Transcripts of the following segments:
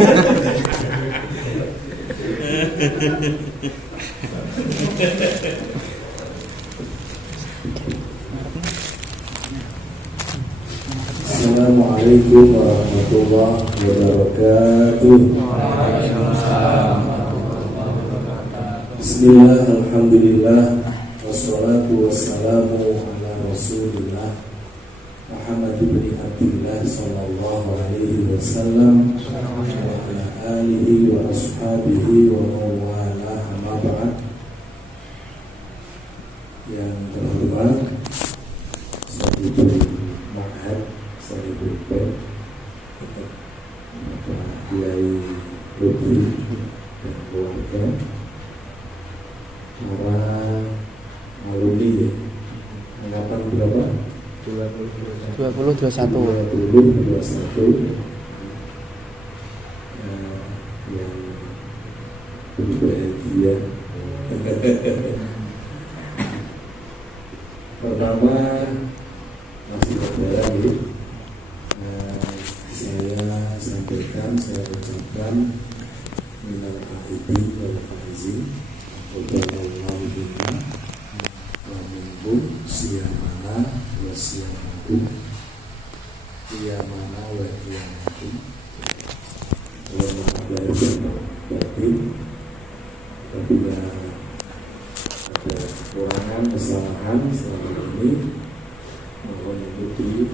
Assalamualaikum warahmatullahi wabarakatuh. Bismillah, alhamdulillah, wassalatu wassalamu ala rasulillah Muhammad bin Abdullah sallallahu alaihi wasallam wa ala alihi wa ashabihi wa mawala amma ba'd. Yang terhormat Sayyidul Ma'had, Sayyidul Beb, Bapak Kiai Lutfi dan keluarga, para alumni ya, angkatan berapa? 2021 yang berbahagia. Pertama, masih saudara ya, saya ucapkan minal aidin wal faizin Wabarakatuh bina wa minkum siyamana wa siyamakum siyamana wa siyamakum wa maaf batin apabila ada kekurangan, kesalahan selama ini mohon ikuti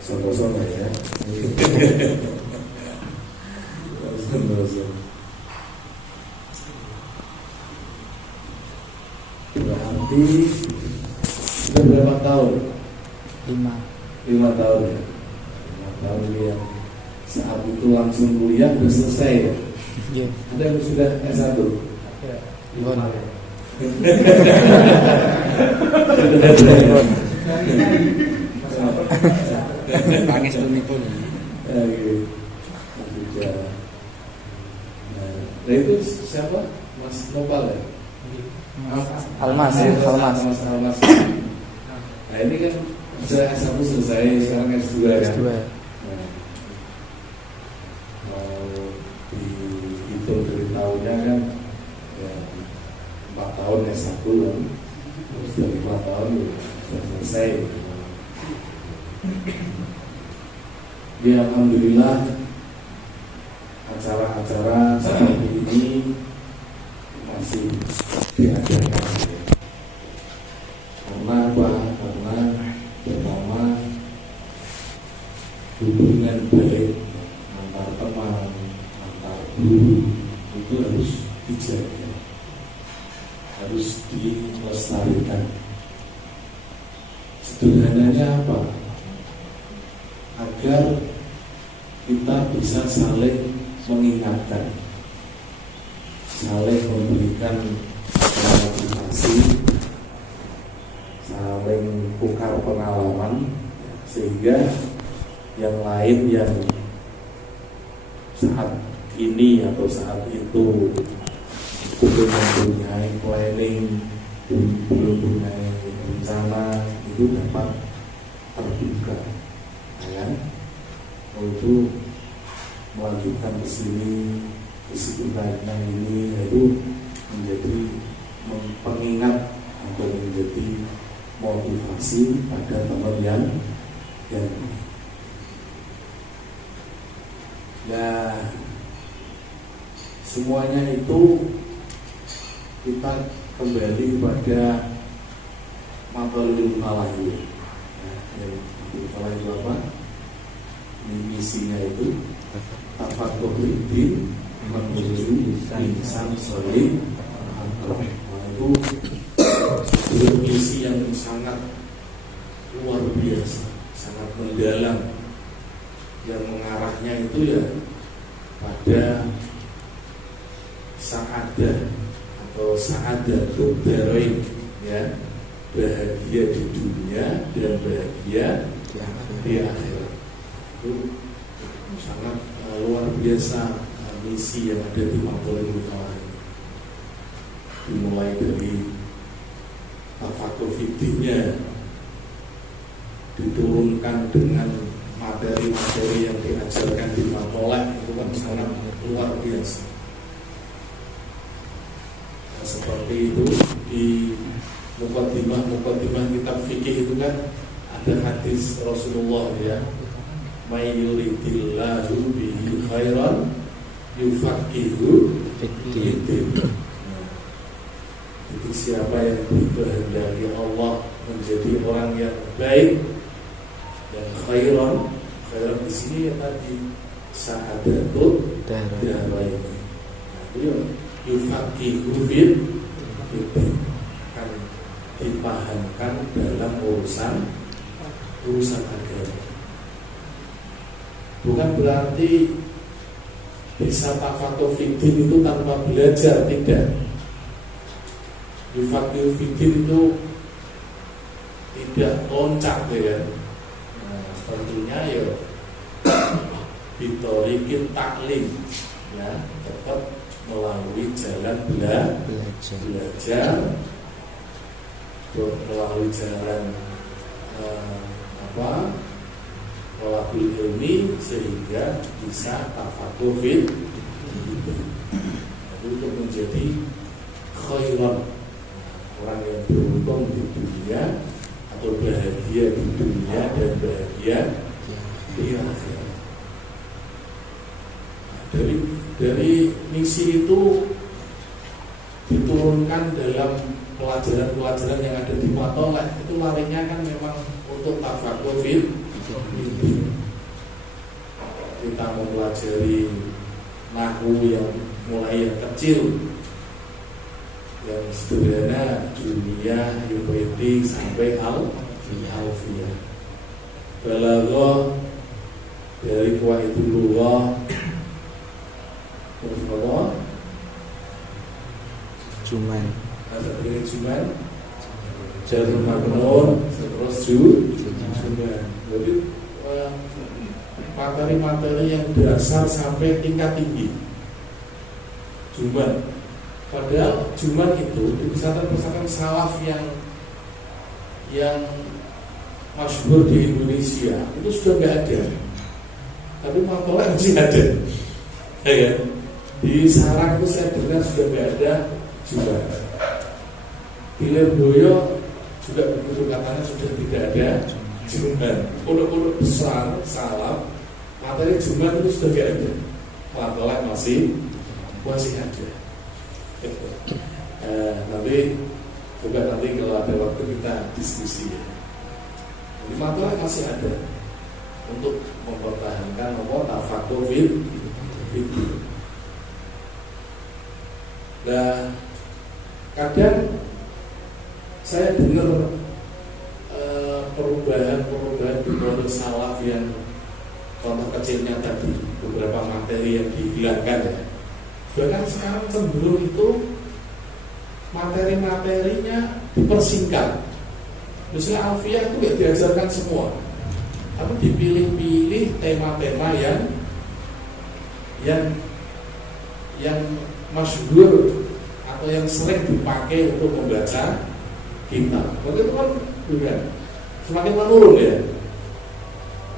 sama-sama ya. Berarti sudah berapa tahun? 5 tahun ya. 5 tahun yang saat itu langsung kuliah sudah selesai ya. Yeah. Ada yang sudah S1? Ya. Pangis pun. Nah itu siapa? Mas Nopal ya? Almas. Nah ini kan sudah S1 selesai, sekarang S2 kan? Nah, mau dihitung dari tahunnya kan ya 4 tahun S1 kan? Terus dari 5 tahun sudah selesai. Ya alhamdulillah acara-acara seperti ini masih diadakan. Karena apa? Karena pertama hubungan baik antar teman, antar guru itu harus dijaga, harus dilestarikan. Sederhananya apa? Agar kita bisa saling mengingatkan, saling memberikan motivasi, saling tukar pengalaman, sehingga yang lain yang saat ini atau saat itu belum mempunyai planning, belum mempunyai rencana, itu dapat terbuka, ya, untuk melanjutkan ke sini, kesimpulannya ini, yaitu menjadi pengingat atau menjadi motivasi pada teman yang nah semuanya itu kita kembali pada Matlabul Falaih. Matlabul Falaih itu apa? Misinya itu tafakuh fiddin menuju insan sholih. Itu sebuah misi yang sangat luar biasa, sangat mendalam, yang mengarahnya itu ya pada sa'adah atau sa'adatul darain, ya, bahagia di dunia dan bahagia di akhirat. Itu sangat luar biasa misi yang ada di Matlabul Falaih. Dimulai dari tafakur fiddinnya, diturunkan dengan materi materi-materi yang diajarkan di Matolek itu kan sangat luar biasa. Nah, seperti itu di mukaddimah kitab fikih itu kan ada hadis Rasulullah ya, may yuridillahu bihi khairan yufaqihu fiddin. Itu siapa yang dikehendaki Allah menjadi orang yang baik dan khairan di sini ya tadi sa'adatul darain. Nah, yufaqihu fiddin akan dipahamkan dalam urusan agama. Bukan berarti bisa tafaqquh fiddin itu tanpa belajar, tidak. Yufaqihu fiddin itu tidak loncat ya. Nah, tentunya ya bitorikin taklim ya, tetap melalui jalan belajar, melalui jalan thalabul ilmi sehingga bisa tafaqquh fiddin untuk menjadi khairan, orang yang beruntung di dunia atau bahagia di dunia dan bahagia di akhirat. Dari misi itu diturunkan dalam pelajaran-pelajaran yang ada di Matolek itu larinya kan memang untuk tafaqquh fiddin. Kita mempelajari nahwu yang mulai yang kecil, yang sederhana, dunia, yubaiti sampai alfiyah. Balaghah dari qawaidul lughah, Juman, Jarul Maknun, terus Juman. Jadi materi-materi yang dasar sampai tingkat tinggi Juman. Padahal Juman itu di pesantren-pesantren salaf yang masyhur di Indonesia itu sudah nggak ada, tapi Matolek masih ada, ya kan? Di Sarang itu saya dengar sudah nggak ada Juman. Di Lirboyo juga begitu, katanya sudah tidak ada Juman. Pondok-pondok besar salaf materi Juman itu sudah nggak ada, Matolek masih ada. Nanti kalau ada waktu kita diskusi ya. Jadi Matolek masih ada untuk mempertahankan tafaqquh fiddin. Nah, kadang saya dengar perubahan di pondok salaf yang contoh kecilnya tadi beberapa materi yang dihilangkan ya. Bahkan sekarang cenderung itu materi-materinya dipersingkat. Misalnya alfiyah itu tidak diajarkan semua, tapi dipilih-pilih tema-tema yang masyhur atau yang sering dipakai untuk membaca kitab. Begitu kan bukan semakin menurun ya,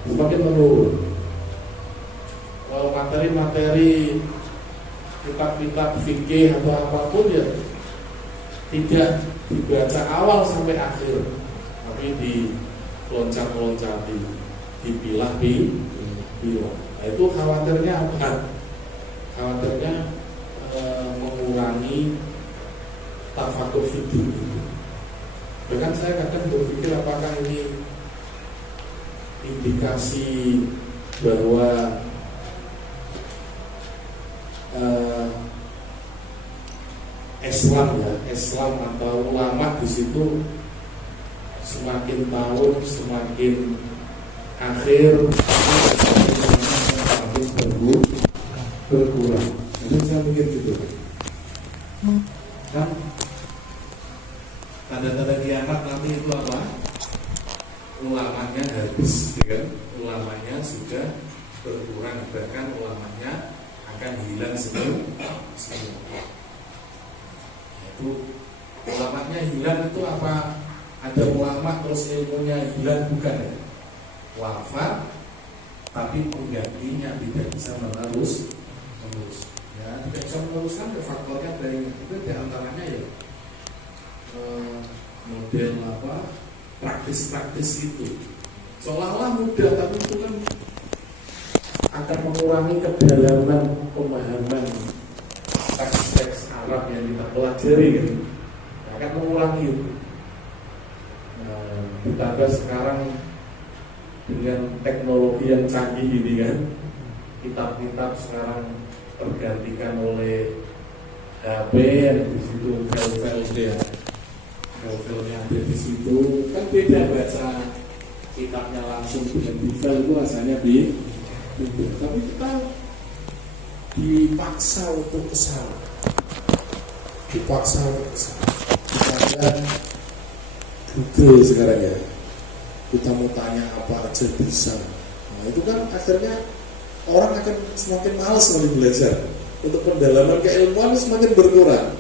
semakin menurun. Kalau materi-materi kitab-kitab fikih atau apapun ya tidak dibaca awal sampai akhir, tapi diloncat-loncati, dipilah-pilah. Nah, itu khawatirnya apa? Khawatirnya mengurangi tafaqquh fiddin itu. Bahkan saya kadang berpikir apakah ini indikasi bahwa Islam atau ulama di situ semakin tahun semakin akhir semakin berkurang. Jadi saya mikir gitu kan, tanda-tanda kiamat nanti itu apa? Ulamanya habis, kan? Ulamanya sudah berkurang, bahkan ulamanya akan hilang semua. Itu ulamanya hilang itu apa? Ada ulama terus ilmunya hilang, bukan ya? Wafat tapi penggantinya tidak bisa menerus. Ya, tidak bisa meneruskan faktornya banyak. Itu diantaranya ya model praktis itu seolah-olah mudah, tapi itu kan akan mengurangi kedalaman pemahaman teks-teks Arab yang kita pelajari kan, akan mengurangi itu. Ditambah sekarang dengan teknologi yang canggih ini kan, kitab-kitab sekarang tergantikan oleh HP yang di situ file-file yang ada di situ kan beda baca kitabnya langsung dengan di file itu rasanya di tapi kita dipaksa untuk kesana. Kita ada Google sekarang ya, kita mau tanya apa aja bisa. Nah itu kan akhirnya orang akan semakin malas belajar. Untuk pendalaman keilmuan semakin berkurang.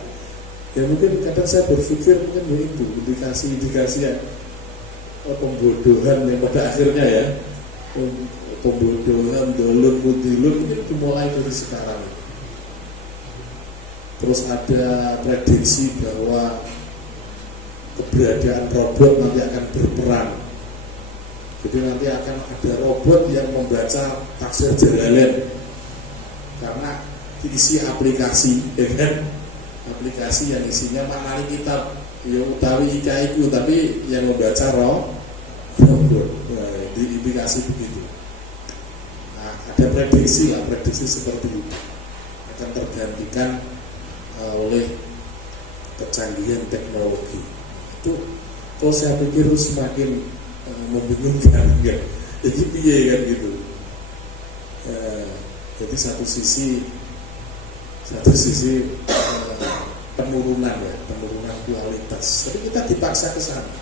Ya mungkin kadang saya berpikir mungkin itu indikasi ya pembodohan yang pada akhirnya ya, pembodohan dolun mudilun mungkin dimulai dari sekarang. Terus ada prediksi bahwa keberadaan robot nanti akan berperan. Jadi nanti akan ada robot yang membaca tafsir Jalalain karena diisi aplikasi, ya kan? Aplikasi yang isinya maknani kitab ya utawi ikaiku, tapi yang membaca robot. Nah, diindikasi begitu. Nah, ada prediksi seperti itu akan tergantikan oleh kecanggihan teknologi. Itu kalau saya pikir semakin membingungkan kan. Jadi piye kan gitu. Jadi satu sisi penurunan kualitas. Tapi kita dipaksa ke sana.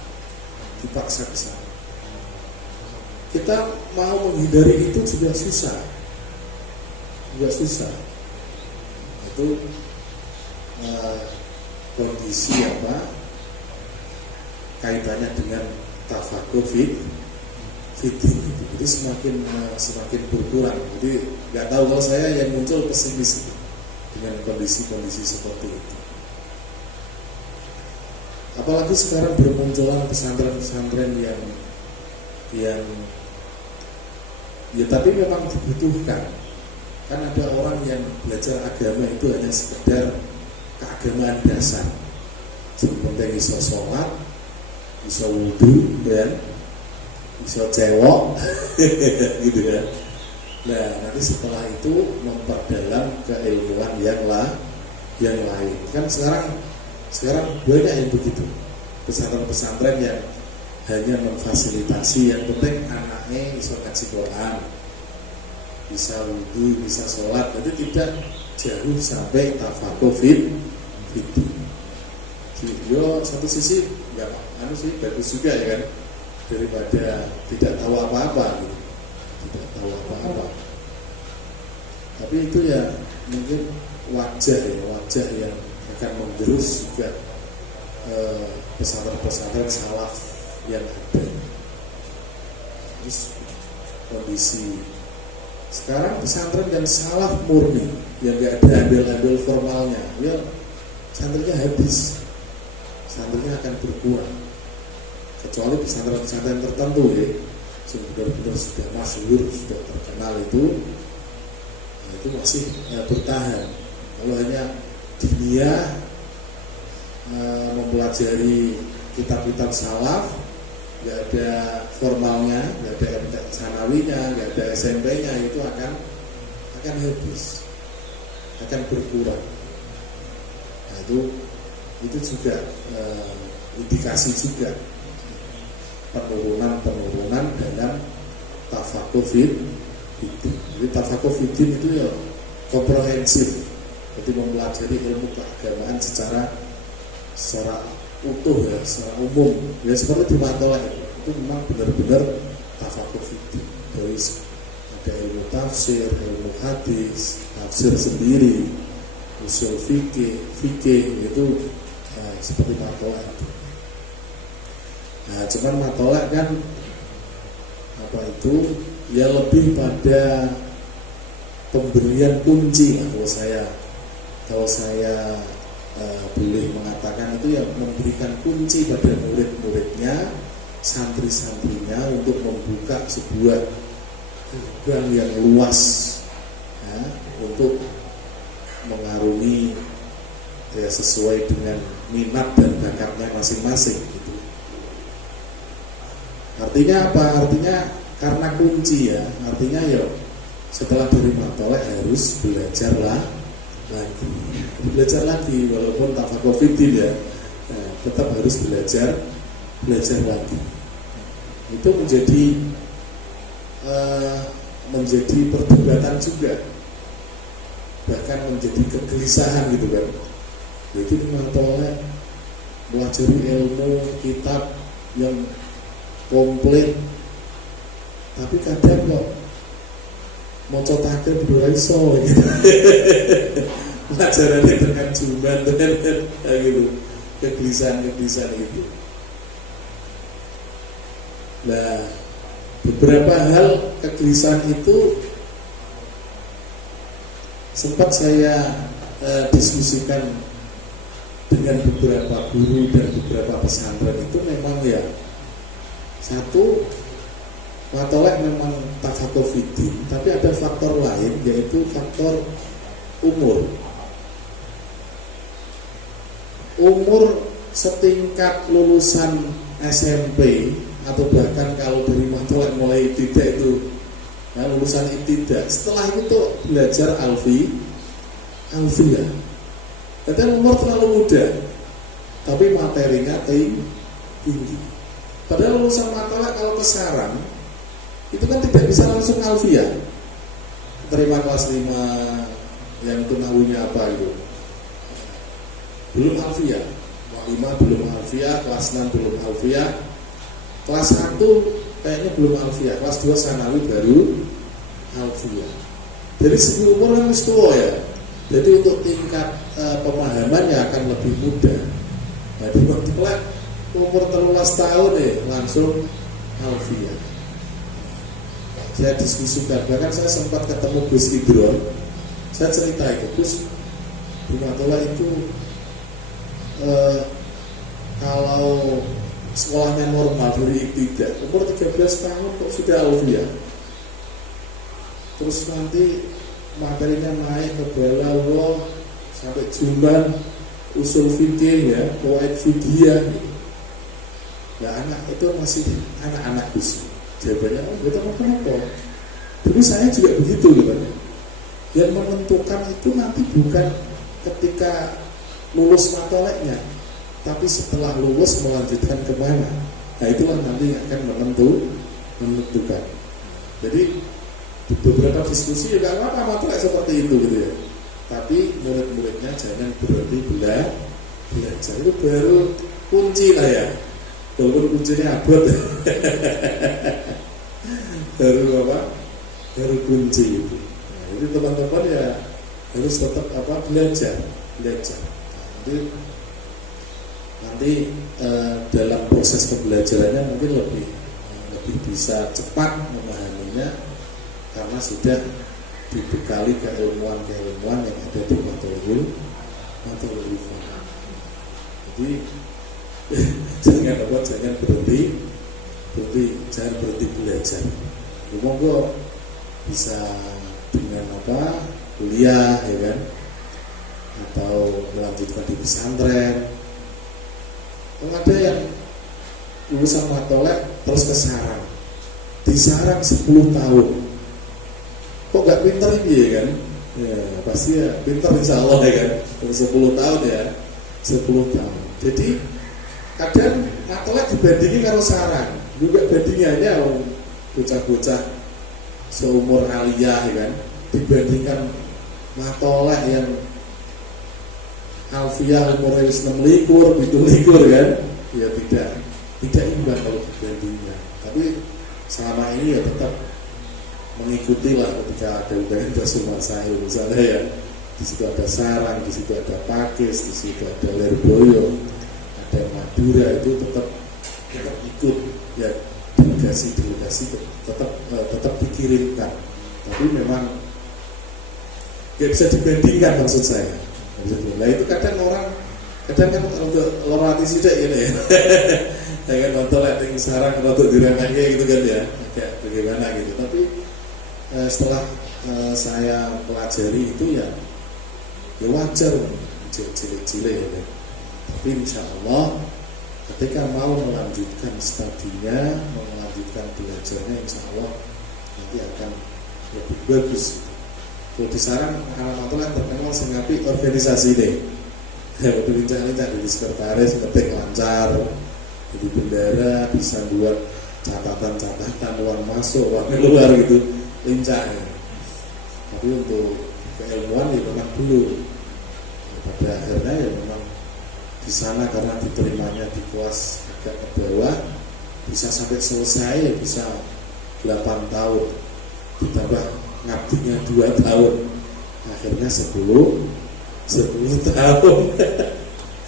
Kita mau menghindari itu juga susah. Itu kondisi kaitannya dengan tafakur fitin itu. Jadi semakin berkurang. Jadi nggak tahu, kalau saya yang muncul pesimis dengan kondisi seperti itu. Apalagi sekarang bermunculan pesantren-pesantren yang ya tapi memang dibutuhkan. Kan ada orang yang belajar agama itu hanya sekedar keagamaan dasar, seperti iso sholat, iso wudu, ya, iso cewek, gitu ya. Nah, nanti setelah itu memperdalam keilmuan yang lain. Kan sekarang banyak yang begitu. Pesantren-pesantren yang hanya memfasilitasi, yang penting anaknya bisa ngaji Quran, bisa wudu, bisa sholat, jadi tidak jauh sampai tafakuh fitin. Yo satu sisi nggak bagus juga ya kan, daripada tidak tahu apa-apa gitu. Tapi itu ya mungkin wajah yang akan mengerus juga pesantren-pesantren salaf yang ada. Terus kondisi sekarang pesantren yang salaf murni, yang nggak ada ambil formalnya, ya santrinya habis, santrinya akan berkurang. Kecuali pesantren-pesantren tertentu ya, benar-benar sudah masyhur, sudah terkenal itu masih bertahan. Kalau hanya dia mempelajari kitab-kitab salaf, nggak ada formalnya, nggak ada MTK sanawinya, nggak ada SMP-nya, itu akan habis, akan berkurang. Nah, itu juga indikasi juga penurunan dalam tafakuh fitin. Jadi tafakuh fitin itu ya komprehensif, jadi mempelajari ilmu keagamaan secara utuh ya, secara umum ya, seperti di Matola itu memang benar-benar tafakuh fitin. Dari ada ilmu tafsir, ilmu hadis, tafsir sendiri, usul fikih itu seperti Matola itu. Nah, cuman Matola kan ya lebih pada pemberian kunci lah kalau saya boleh mengatakan itu, yang memberikan kunci pada murid-muridnya, santri-santrinya untuk membuka sebuah gerbang yang luas ya, untuk mengarungi ya, sesuai dengan minat dan bakatnya masing-masing gitu. Artinya apa? Artinya karena kunci ya, artinya ya setelah dari matolek harus belajar lagi walaupun tanpa COVID ya, tetap harus belajar lagi. Itu menjadi perdebatan juga, bahkan menjadi kegelisahan gitu kan. Jadi di matolek pelajari ilmu kitab yang komplit, tapi kadang kok moco takdir berdua iso gitu. Pelajarannya terkajuman gitu, kegelisahan gitu. Nah, beberapa hal kegelisahan itu sempat saya diskusikan dengan beberapa guru dan beberapa pesantren. Itu memang ya, satu, matolek memang tafakuh fiddin, tapi ada faktor lain, yaitu faktor umur setingkat lulusan SMP, atau bahkan kalau dari matolek mulai ibtidah itu ya, lulusan ibtidah, setelah itu tuh belajar alfiyah. Kadang umur terlalu muda, tapi materinya tinggi. Padahal lulusan matolek kalau ke sarang itu kan tidak bisa langsung alfiyah, terima kelas 5 yang itu nahunya apa itu, belum alfiyah, kelas 5 belum alfiyah, kelas 6 belum alfiyah, kelas 1 kayaknya belum alfiyah, kelas 2 sanawi baru alfiyah. Dari segi umur kan tua ya, jadi untuk tingkat pemahamannya akan lebih mudah. Nah, di matolek umur 13 tahun langsung alfiyah. Saya diskusikan, bahkan saya sempat ketemu Gus Idron. Saya cerita itu, Gus, di matolek itu kalau sekolahnya normal dari ibtidah, umur 13 tahun kok sudah alfiyah. Terus nanti materinya naik ke balaghah sampai jumlah usul fikih ya, qawaid fiqhiyah gitu. Nah, anak itu masih anak-anak Gus. Jawabannya, betul kenapa? Tapi saya juga begitu gitu. Yang menentukan itu nanti bukan ketika lulus matoleknya, tapi setelah lulus melanjutkan kemana. Nah, itulah nanti akan menentukan. Jadi di beberapa diskusi juga apa matolek seperti itu gitu ya. Tapi murid-muridnya jangan berhenti belajar. Itu baru kunci lah ya. Walaupun kuncinya abot. Baru kunci itu. Nah, jadi teman-teman ya harus tetap belajar. Nanti dalam proses pembelajarannya mungkin lebih bisa cepat memahaminya, karena sudah dibekali keilmuan yang ada di matolek. Jadi jangan berhenti belajar. Monggo bisa dengan kuliah ya kan, atau melanjutkan di pesantren. Ada yang lulusan matolek terus ke sarang, di sarang 10 tahun. Kok gak pinter ini ya kan? Ya pasti ya pinter insya Allah ya kan. 10 tahun ya, 10 tahun. Jadi kadang matolek dibandingin karo sarang, juga bandingannya bocah-bocah seumur aliyah ya kan, dibandingkan matolek yang alfiyah umurnya 6 likur, 7 likur kan, ya tidak imbang kalau dibandingnya. Tapi selama ini ya tetap mengikuti lah ketika ada undangan Basul Masail misalnya ya, di situ ada sarang, di situ ada pakis, di situ ada Lerboyo, ada Madura, itu tetap ikut ya, dan delegasi tetap dikirimkan, tapi memang nggak bisa dibandingkan maksud saya. Nah itu kadang kan untuk lorati sih deh gitu ya. Ya kan nonton yang sarang untuk diremehnya gitu kan ya, kayak bagaimana gitu. Tapi setelah saya pelajari itu ya wajar cilik-cilik ya. Tapi insya Allah ketika mau melanjutkan studinya, mau melanjutkan belajarnya, insya Allah nanti akan lebih bagus. Kalau di sarang anak yang terkenal sengapi organisasi deh. Ya betul, lincah-lincah jadi sekretaris, ngetik lancar, jadi bendera, bisa buat catatan-catatan uang masuk, uang keluar gitu, lincah ya. Tapi untuk keilmuan ya memang belum. Pada akhirnya ya memang di sana karena diterimanya di kelas agak ke bawah, bisa sampai selesai ya bisa 8 tahun, ditambah ngabdinya 2 tahun, akhirnya 10 tahun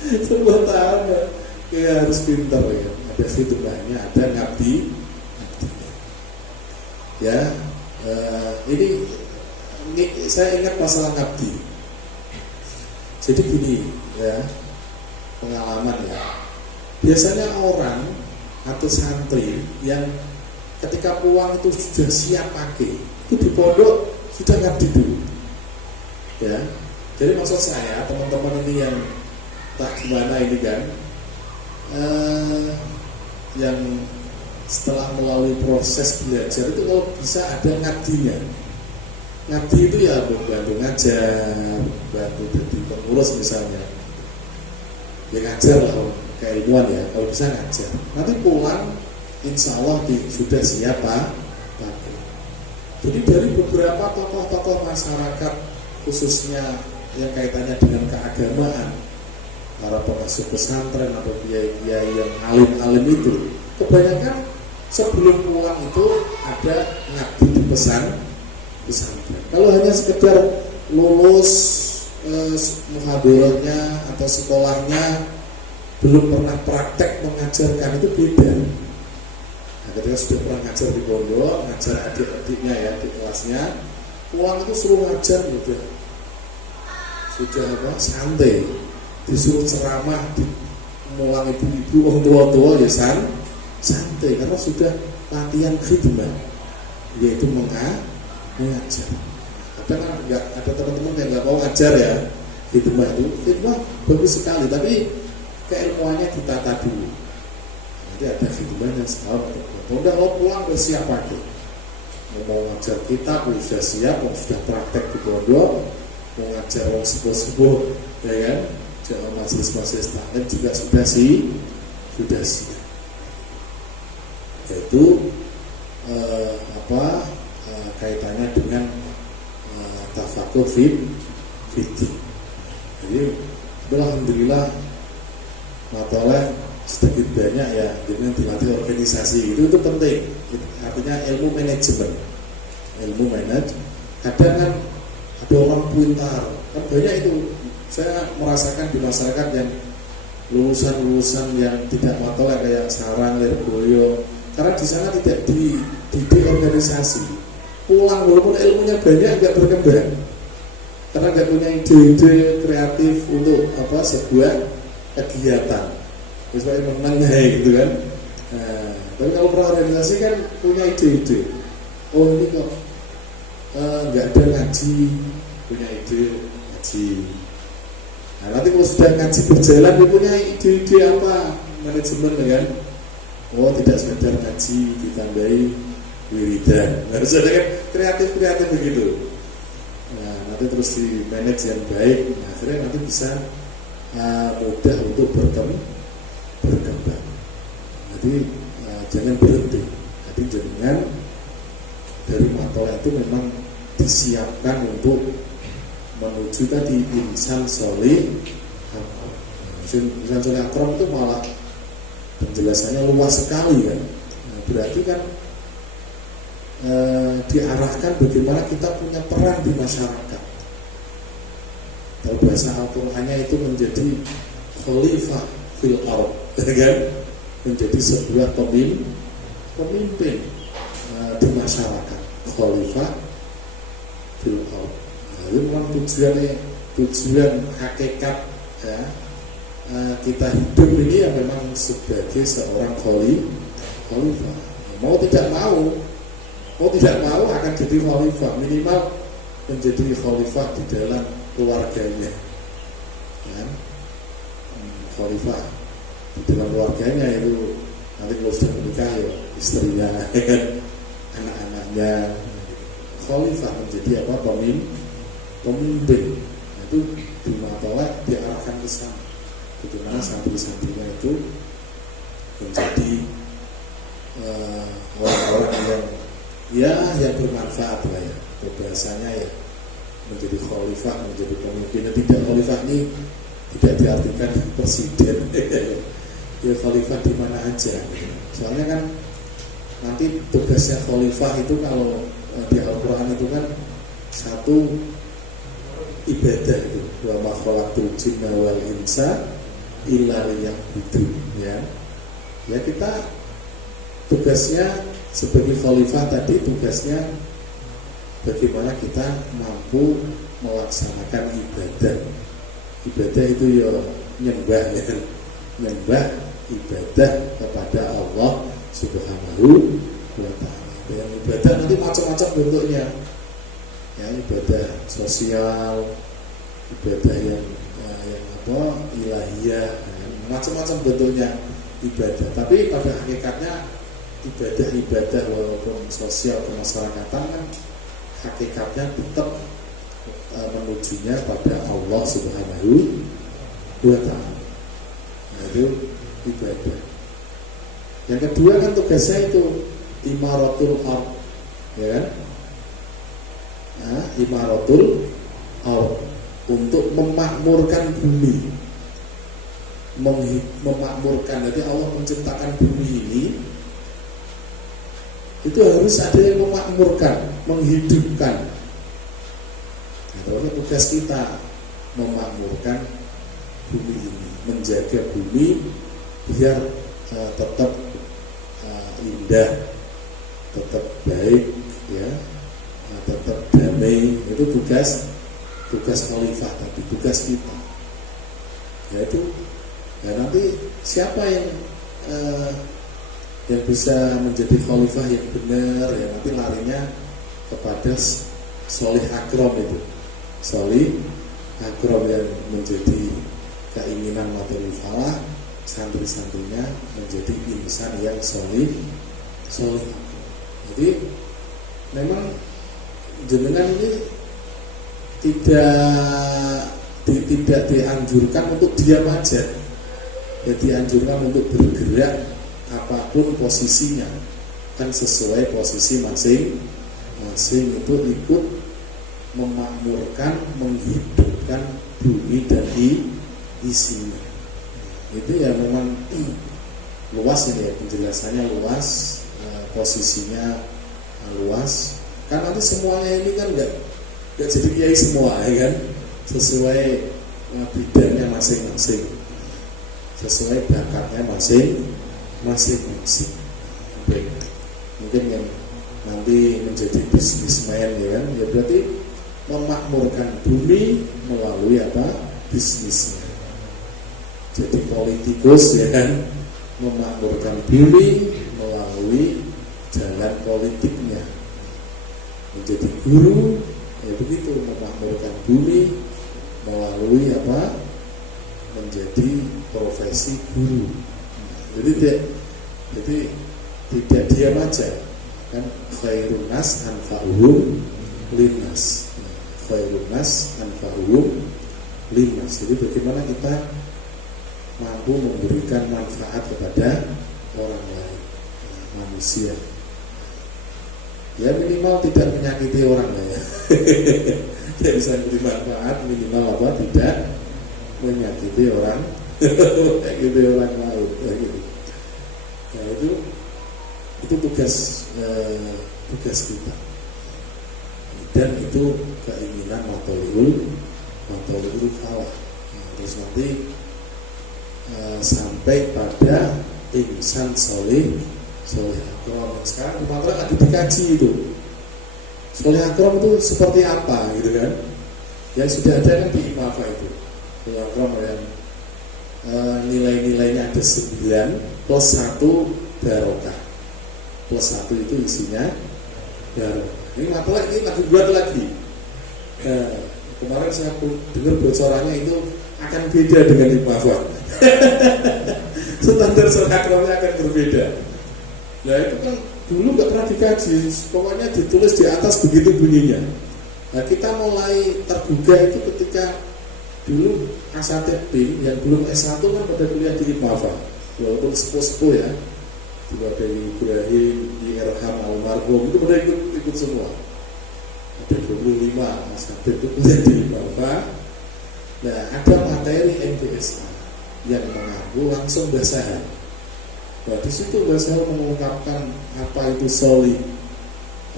10 tahun ya harus pintar ya, ada hidupnya, ada ngabdinya ya. Ini saya ingat masalah ngabdi. Jadi gini ya, pengalaman ya, biasanya orang atau santri yang ketika pulang itu sudah siap pakai, itu di pondok sudah ngabdi dulu ya. Jadi maksud saya teman-teman ini yang tak gimana ini kan, yang setelah melalui proses belajar itu kalau bisa ada ngabdinya. Ngabdi itu ya bantu ngajar, bantu jadi pengurus misalnya, ya ngajar lah keilmuan ya, kalau bisa ngajar. Nanti pulang insya Allah sudah siap pakai. Jadi dari beberapa tokoh-tokoh masyarakat khususnya yang kaitannya dengan keagamaan, para pengasuh pesantren atau kiai-kiai yang alim-alim itu, kebanyakan sebelum pulang itu ada ngabdi di pesantren. Kalau hanya sekedar lulus muhadharahnya atau sekolahnya belum pernah praktek mengajarkan, itu beda. Nah, ketika sudah pernah ngajar di pondok, ngajar adik-adiknya ya di kelasnya, pulang itu suruh ngajar sudah santai, disuruh ceramah di mulang ibu-ibu, orang tua-tua ya santai, karena sudah latihan khidmah, yaitu mengajar. Kadang kan ada teman-teman yang nggak mau ngajar ya, khidmah bagus sekali, tapi keilmuannya ditata dulu. Nanti ada khidmahnya setahun atau dua. Udah lo pulang udah siap pakai, mau ngajar kitab sudah siap, sudah praktek di pondok, mau ngajar orang sepuh-sepuh ya kan, jangan majelis-majelis taklim juga sudah siap. Yaitu kaitannya dengan tafakuh fiddin. Jadi alhamdulillah matoleh sedikit banyak ya dengan dilatih organisasi itu penting. Artinya ilmu manajemen. Kadang kan ada orang pintar, kan banyak itu. Saya merasakan di masyarakat yang lulusan yang tidak matoleh kayak Sarang, Lirboyo, karena di sana tidak dididik organisasi. Pulang walaupun ilmunya banyak nggak berkembang, karena nggak punya ide-ide kreatif untuk sebuah kegiatan. Misalnya menengah gitu kan. Nah, tapi kalau berorganisasi kan punya ide-ide. Oh ini kok nggak ada ngaji, punya ide ngaji. Nah, nanti kalau sudah ngaji berjalan, dia punya ide-ide apa manajemen kan? Oh tidak sekedar ngaji ditambahi wiridan, harus ada kan kreatif begitu. Nah, nanti terus di manage yang baik, nah, akhirnya nanti bisa mudah untuk berkembang. Jadi jangan berhenti. Jadi jangan dari matola itu memang disiapkan untuk menuju tadi insan soleh. Insan soleh akram itu malah penjelasannya luas sekali kan. Nah, berarti kan diarahkan bagaimana kita punya peran di masyarakat. Kalau bahasa Al-Qur'annya itu menjadi khalifah fil ardh, kan? Menjadi sebuah pemimpin di masyarakat, khalifah fil ardh. Itu memang tujuan hakikat ya, kita hidup ini ya memang sebagai seorang khalifah. Mau tidak mau akan jadi khalifah, minimal menjadi khalifah di dalam keluarganya ya. Khalifah di dalam keluarganya itu nanti kalau sudah menikah ya istrinya anak-anaknya. Khalifah menjadi apa? Pemimpin. Nah, itu di Matolak diarahkan ke sana. Bagaimana santri-santrinya itu menjadi orang-orang yang bermanfaat lah ya. Bahasanya ya menjadi khalifah, menjadi pemimpin. Tidak, khalifah ini tidak diartikan presiden. Ya khalifah di mana aja. Soalnya kan nanti tugasnya khalifah itu kalau di Al-Quran itu kan satu ibadah itu, wa ma khalaqtul jinna wal insa illa liya'budun ya. Ya kita tugasnya sebagai khalifah tadi, tugasnya bagaimana kita mampu melaksanakan ibadah. Ibadah itu ya nyembah ya, nyembah ibadah kepada Allah Subhanahu wa ta'ala. Yang ibadah nanti macam-macam bentuknya ya, ibadah sosial, ibadah yang ilahiyah, macam-macam bentuknya ibadah. Tapi pada hakikatnya ibadah walaupun sosial kemasyarakatan kan hakikatnya tetap menujunya pada Allah Subhanahu wa ta'ala. Nah, itu ibadah. Yang kedua kan tugasnya itu imaratul ardh ya kan? Nah, imaratul ardh untuk memakmurkan bumi, memakmurkan. Jadi Allah menciptakan bumi ini itu harus ada yang memakmurkan, menghidupkan. Nah, tugas kita memakmurkan bumi ini, menjaga bumi biar tetap indah, tetap baik ya, tetap damai. Itu tugas khalifah tadi, tugas kita. Yaitu ya nanti siapa yang bisa menjadi khalifah yang benar ya, nanti larinya kepada Sholih Akram itu. Sholih Akram yang menjadi keinginan materi falah, santri-santrinya menjadi insan yang sholih. Jadi memang jenengan ini tidak dianjurkan untuk diam aja ya, dianjurkan untuk bergerak apapun posisinya, kan sesuai posisi masing-masing itu ikut memakmurkan, menghidupkan bumi dan isinya. Itu ya memang luas ini ya, penjelasannya luas, posisinya luas. Kan nanti semuanya ini kan nggak jadi kiai semua ya kan, sesuai bidangnya masing-masing, sesuai bakatnya masing-masing. Mungkin yang nanti menjadi bisnismen ya kan, ya berarti memakmurkan bumi melalui apa? Bisnisnya. Jadi politikus ya kan, memakmurkan bumi melalui jalan politiknya. Menjadi guru ya begitu, memakmurkan bumi melalui apa? Menjadi profesi guru. Jadi tidak diam aja kan, khairun nas anfa'uhum linnas. Khairun nas anfa'uhum linnas. Jadi bagaimana kita mampu memberikan manfaat kepada orang lain, manusia. Ya minimal tidak menyakiti orang lain. Tidak bisa memberi manfaat, minimal apa? Tidak menyakiti orang lain. Gitu. Nah, itu tugas kita. Dan itu keinginan matoliul falah. Nah, terus nanti sampai pada insan solih soleh akrom. Sekarang di Matra ada dikaji itu soleh akrom itu seperti apa gitu kan. Yang sudah ada kan di IMAFA itu soleh akrom yang nilai-nilainya ada 9 plus 1 barokah, plus 1 itu isinya barokah. Ini Matra ini lagi buat lagi. Kemarin saya dengar bocorannya itu akan beda dengan IMAFA. Standar soleh akromnya akan berbeda. Ya itu kan dulu nggak pernah dikaji, pokoknya ditulis di atas begitu bunyinya. Nah kita mulai tergugah itu ketika dulu asatid yang belum S1 kan pada kuliah di IMAFA, walaupun sepuh-sepuh ya, juga dari Ibrahim, di Erham, Almarhum itu pada ikut semua. Ada 25 asatid itu kuliah di IMAFA. Nah ada materi MBSA yang mengaku langsung basahan. Nah di situ basahan mengungkapkan apa itu sholih,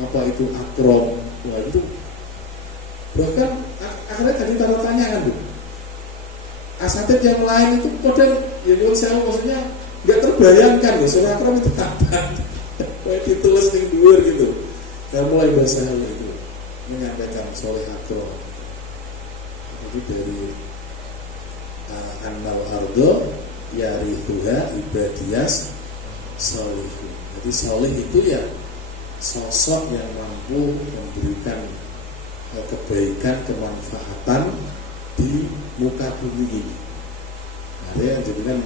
apa itu akrom. Wah itu bahkan akhirnya jadi tanda tanya kan tuh. Asatid yang lain itu kadang ya menurut saya maksudnya nggak terbayangkan loh sholih akrom itu apa. Kayak ditulis di luar gitu. Dan mulai basahan itu menyampaikan sholih akrom. Jadi dari annal ardo yarithuha ibadiyas sholihun. Jadi sholih itu ya sosok yang mampu memberikan kebaikan, kemanfaatan di muka bumi ini. Nah, dia jadikan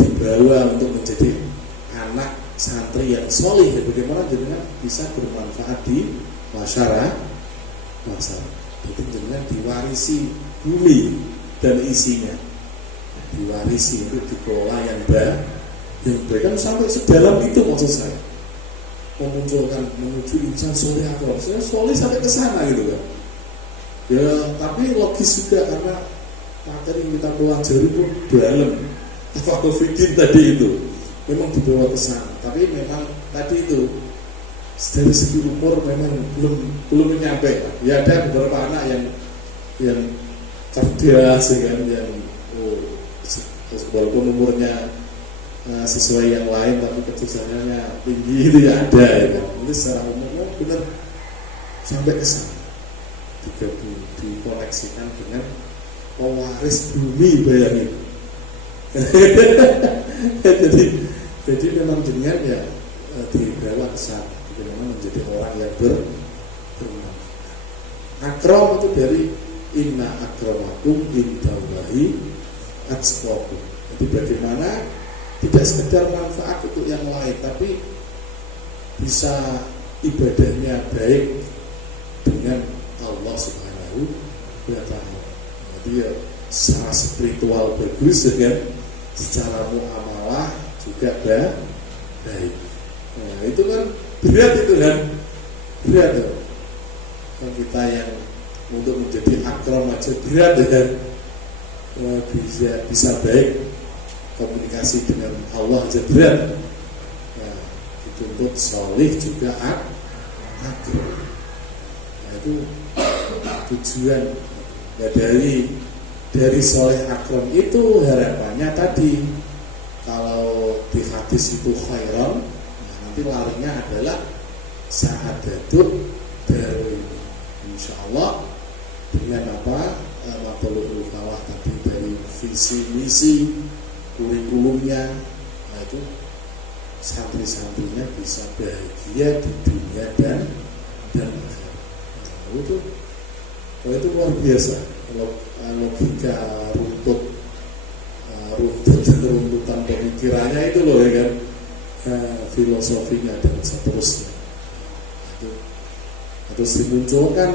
dibawa untuk menjadi anak santri yang sholih. Bagaimana jadinya bisa bermanfaat di masyarakat. Jadi jadinya diwarisi bumi dan isinya, diwarisi itu dikelola yang baik kan sampai sedalam itu maksud saya, memunculkan menuju insan soleh akrom. Saya soleh sampai ke sana gitu kan. Ya tapi logis juga karena materi yang kita pelajari pun dalam tafaqquh fikih tadi itu memang dibawa ke sana. Tapi memang tadi itu dari segi umur memang belum menyampai. Ya ada beberapa anak yang cerdas kan, yang walaupun umurnya sesuai yang lain tapi kecerdasannya tinggi itu ya ada ya kan. Itu secara umumnya benar sampai ke sana dikoneksikan dengan pewaris bumi, bayangin. jadi memang dengan ya dibawa ke sana bagaimana menjadi orang yang bermanfaat. Akrom itu dari inna akramakum indallahi atqakum. Jadi bagaimana tidak sekedar manfaat untuk yang lain, tapi bisa ibadahnya baik dengan Allah Subhanahu wa Ta'ala. Jadi ya, secara spiritual bagus ya kan, secara muamalah juga baik. Nah, itu kan berat itu kan, berat ya. Kan kita yang untuk menjadi akram aja berat ya. Bisa baik komunikasi dengan Allah aja berat. Nah, dituntut sholih juga akram. Nah, itu tujuan. Nah, dari sholih akram itu harapannya tadi kalau di hadis itu khairan, nah nanti larinya adalah sa'adatut dari insyaallah dengan apa matlaul falah tadi dari visi misi kurikulumnya. Nah itu santri-santrinya bisa bahagia di dunia dan akhirat. Nah, itu luar biasa. Logika runtutan pemikirannya itu loh ya kan, filosofinya dan seterusnya. Terus dimunculkan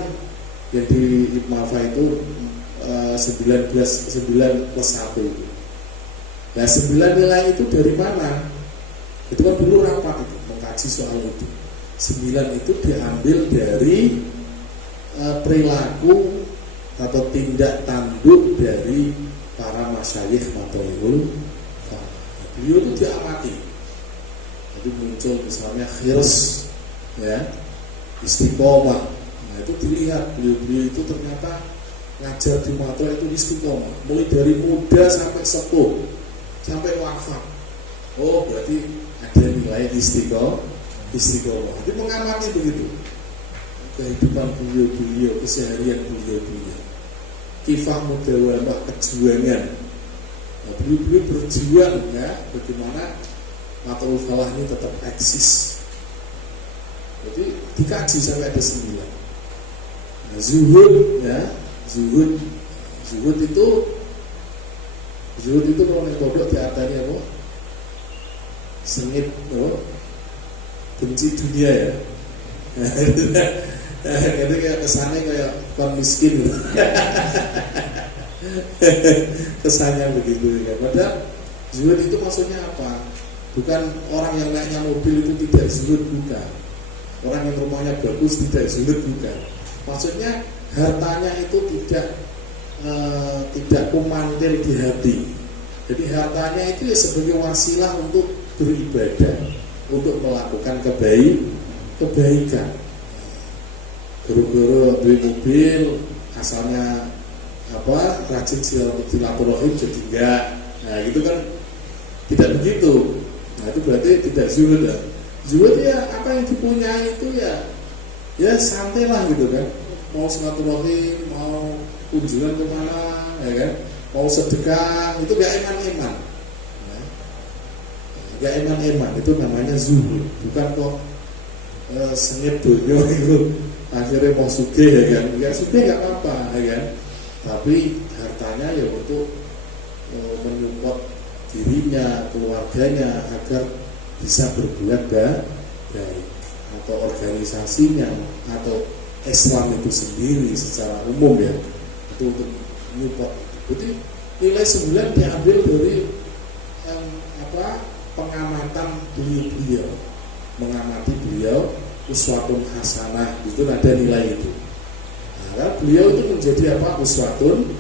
yang di IMAFA itu 9 plus 1 itu. Nah 9 nilai itu dari mana? Itu kan dulu rapat itu mengkaji soal itu. 9 itu diambil dari perilaku atau tindak tanduk dari para masyayikh matolihul. Beliau itu diamati. Jadi muncul misalnya khirs, ya, istiqomah. Nah itu dilihat beliau itu ternyata ngajar di Matra itu istiqomah, mulai dari muda sampai sepuh, sampai wafat. Oh berarti ada nilai istiqomah. Jadi mengamati begitu kehidupan beliau-beliau, keseharian beliau-beliau, kifah mudawamah, kejuangan. Nah, beliau-beliau berjuang ya, bagaimana matlul falah ini tetap eksis. Jadi dikaji sampai ada 9. Nah, zuhud ya, zuhud itu kalau nek kodok diartani apa? Sengit, benci dunia ya. Jadi kayak kesannya kayak orang miskin. Kesannya begitu ya. Padahal zuhud itu maksudnya apa? Bukan orang yang naiknya mobil itu tidak zuhud, bukan. Orang yang rumahnya bagus tidak zuhud, bukan. Maksudnya hartanya itu tidak kumantil di hati. Jadi hartanya itu ya sebagai wasilah untuk beribadah, untuk melakukan kebaikan. Guru-guru beli mobil asalnya rajin silaturahim jadi enggak. Nah itu kan tidak begitu. Nah itu berarti tidak zuhud ya. Zuhud ya apa yang dipunyai itu ya santai lah gitu kan. Mau silaturahim, mau kunjungan kemana, ya kan? Mau sedekah, itu gak eman-eman. Ya. Gak eman-eman, itu namanya zuhud. Bukan kok sengit dunia itu akhirnya mau sugih ya kan? Ya sugih gak apa-apa, ya kan? Tapi hartanya ya untuk menyupport dirinya, keluarganya agar bisa berbuat baik, atau organisasinya, atau Islam itu sendiri secara umum ya, itu untuk menyupport. Jadi nilai 9 diambil dari pengamatan beliau, mengamati beliau uswatun hasanah, itu ada nilai itu. Nah, beliau itu menjadi uswatun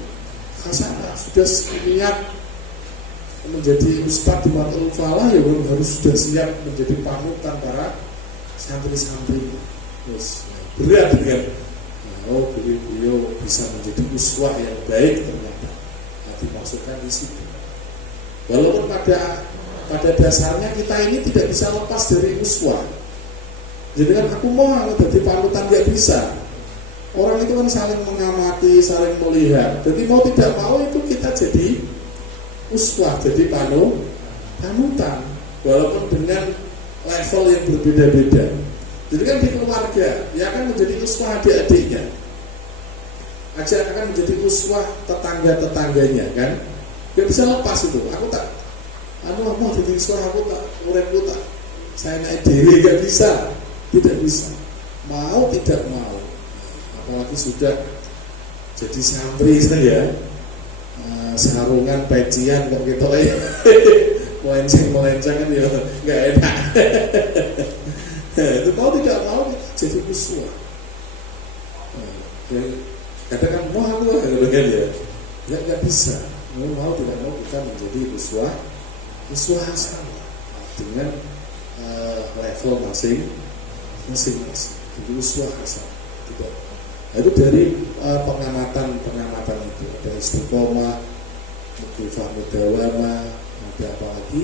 hasanah, sudah niat menjadi ustadz di matlul falah ya harus sudah siap menjadi panutan para santri-santri. Terus berat kan? Beliau bisa menjadi uswah yang baik ternyata. Nah, dimaksudkan di situ. Walaupun pada dasarnya kita ini tidak bisa lepas dari uswah. Jadi kan aku mau jadi panutan nggak bisa. Orang itu kan saling mengamati, saling melihat. Jadi mau tidak mau itu kita jadi uswah, jadi panutan. Walaupun dengan level yang berbeda-beda. Jadi kan di keluarga, ya akan menjadi uswah adik-adiknya, akan menjadi uswah tetangga-tetangganya kan. Gak bisa lepas itu. Aku tak, mau jadi uswah, aku tak, uripku tak, saya naik dewi, gak bisa, tidak bisa. Mau tidak mau, apalagi sudah jadi santri saja, sarungan, pecian kok gitu ya, melenceng kan ya, gak enak. Itu mau tidak mau jadi uswah. Kadang-kadang mau aku kan ya, nggak bisa. Mau tidak mau kita menjadi uswah hasanah dengan level masing-masing. Jadi uswah hasanah. Tidak. Nah, itu dari pengamatan itu ada istiqomah, mukifah mudawamah, ada apa lagi?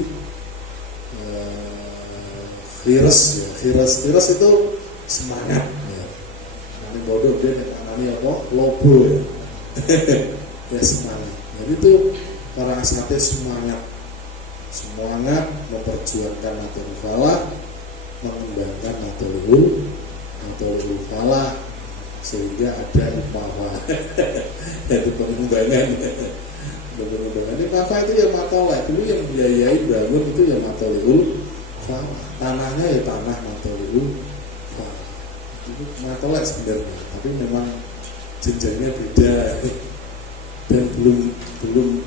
Khiras itu semangat ya. Nanti bodoh dia namanya apa? Lobo ya. Ya semangat. Jadi itu para asatidz semangat memperjuangkan matlul falah, mengembangkan matlul falah sehingga ada upaya yaitu pengembangan. Ini apa itu ya matolek dulu yang biayai bangun itu ya matlul falah. Tanahnya ya tanah matlul falah. Itu matolek sebenarnya, tapi memang jenjangnya beda dan belum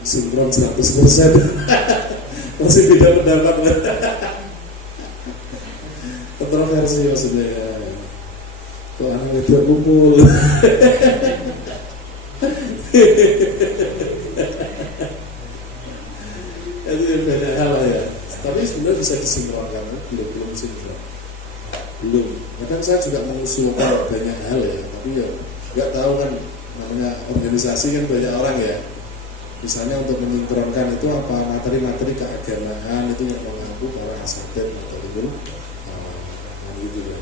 sinkron 100%. Masih beda pendapat. Kontroversi maksudnya ya. Kok anak media kumpul. Itu beda hal ya. Tapi sebenarnya bisa disinkronkan, belum sinkron. Belum. Kadang saya juga mengusulkan banyak hal ya, tapi ya nggak tahu kan, namanya organisasi kan banyak orang ya. Misalnya untuk menyinkronkan itu apa materi-materi keagamaan itu yang mampu para asatid atau itu gitu ya.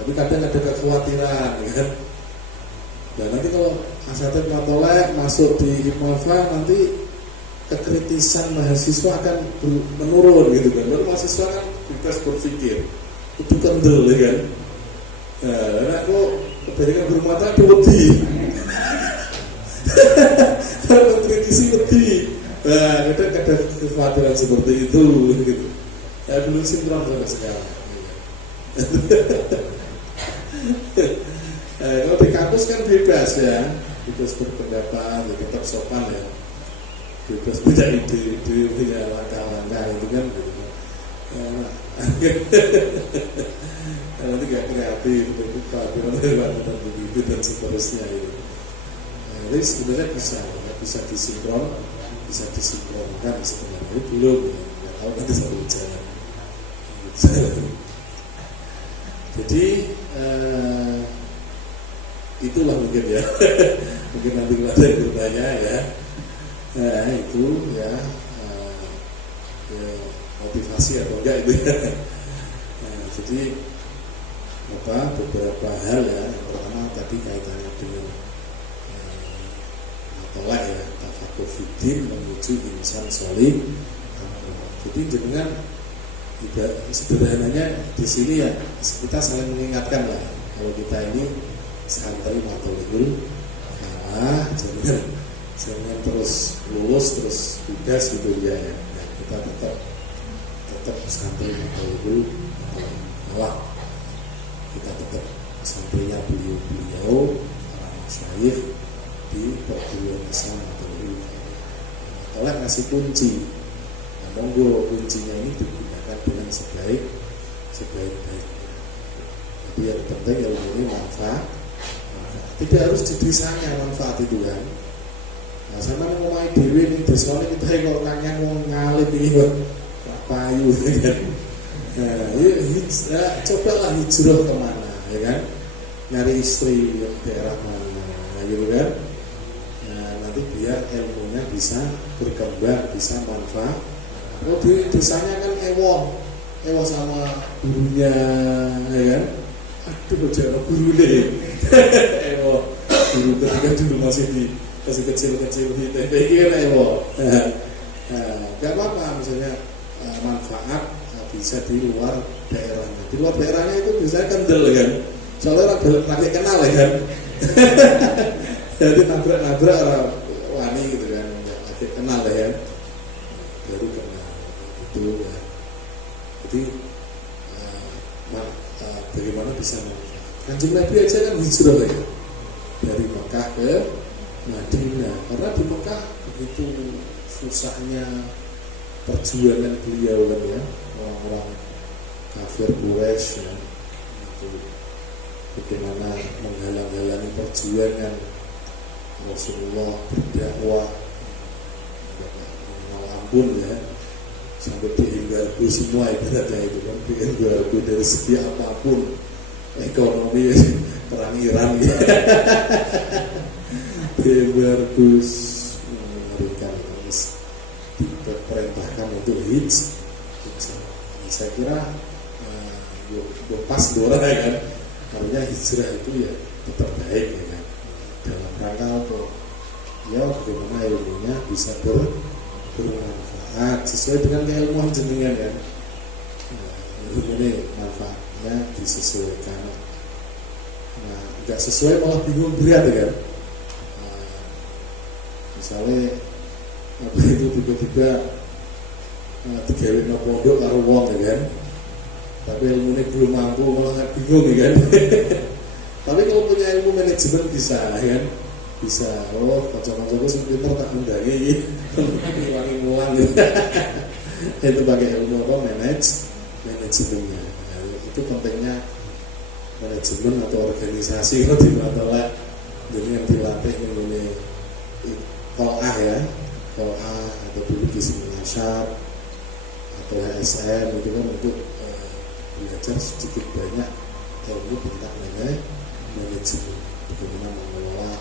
Tapi kadang ada kekhawatiran kan. Dan nanti kalau asatid matolek masuk di IMAFA nanti kekritisan mahasiswa akan menurun gitu kan. Baru mahasiswa kan bebas berpikir, itu kendel ya kan. Nah, karena kok kebanyakan berumah tangga wedi. Kalau mengkritisi wedi. Nah, kadang ada kekhawatiran seperti itu gitu. Ya belum sindrom sampai sekarang. Kalau di kampus kan bebas ya, bebas berpendapat, ya tetap sopan ya, bebas punya ide-ide, punya langkah-langkah itu kan gitu. Nanti gak kreatif, terbuka, dan begitu dan seterusnya itu. Jadi sebenarnya bisa disinkronkan sebenarnya belum, nggak tahu nanti satu jalan. Jadi itulah mungkin ya. Mungkin nanti ada yang bertanya ya. Nah, itu ya, motivasi atau enggak itu ya. Nah, jadi beberapa hal ya. Yang pertama tadi kaitannya dengan matolak ya, tafakuh fiddin menuju insan solih. Jadi jangan sederhananya di sini ya kita saling mengingatkan lah kalau kita ini santri matolibul jangan terus lulus terus bebas gitu ya. Nah, kita tetap santri matolibul malah kita tetap santrinya beliau para masyayikh di perguruan Islam matolibul. Matolak ngasih kunci. Nah, monggo kuncinya ini digunakan dengan sebaik-baiknya. Jadi yang penting ilmu ini manfaat. Tidak harus di desanya manfaat itu kan. Nah, sama mau main dewi ini desanya kita kalau orangnya mau ngalih ini payu kan. Nah, cobalah hijrah kemana ya kan, nyari istri di daerah mana gitu kan. Nah, nanti biar ilmunya bisa berkembang, bisa manfaat. Oh di desanya kan ewo sama gurunya ya kan. Aduh jangan guru deh. Ewo guru ketika dulu masih kecil di TPI kan ewo. Gak apa-apa misalnya manfaat bisa di luar daerahnya. Di luar daerahnya itu biasanya kendel kan. Soalnya orang lagi kenal ya kan. Jadi nabrak orang wani gitu kan. Lagi kenal ya kan. Baru kenal itu ya. Jadi bagaimana bisa Kanjeng Nabi aja kan hijrah ya dari Mekah ke Madinah, karena di Mekah begitu susahnya perjuangan beliau kan ya, orang-orang kafir Quraisy ya, itu bagaimana menghalang-halangi perjuangan Rasulullah berdakwah, mengenal ampun ya, sampai diinggalku semua ibaratnya itu kan, diinggalku dari segi apapun, ekonomi perang Iran ya. Diinggalku mengerikan, harus diperintahkan untuk hijrah. Saya kira pas dua ya kan, artinya hijrah itu ya tetap baik ya kan, dalam rangka untuk ya bagaimana ilmunya bisa bermanfaat sesuai dengan keilmuan jenengan kan. Ini manfaatnya disesuaikan. Nah, nggak sesuai malah bingung berat ya kan. Misalnya apa itu tiba-tiba digawe no pondok karo wong ya kan, tapi ilmunya belum mampu malah bingung ya kan. Tapi kalau punya ilmu manajemen bisa ya kan, bisa. Oh kocok-kocokku sepinter tak undangi ngilangi-ngilang gitu. Itu pakai ilmu apa, manajemennya. Nah, itu pentingnya manajemen atau organisasi kalau dilatih dengan dilatih ilmunya Qol'ah ya, Qol'ah atau dulu Kismin Nasyad atau HSN itu kan untuk belajar sedikit banyak ilmu tentang manajemen, bagaimana mengelola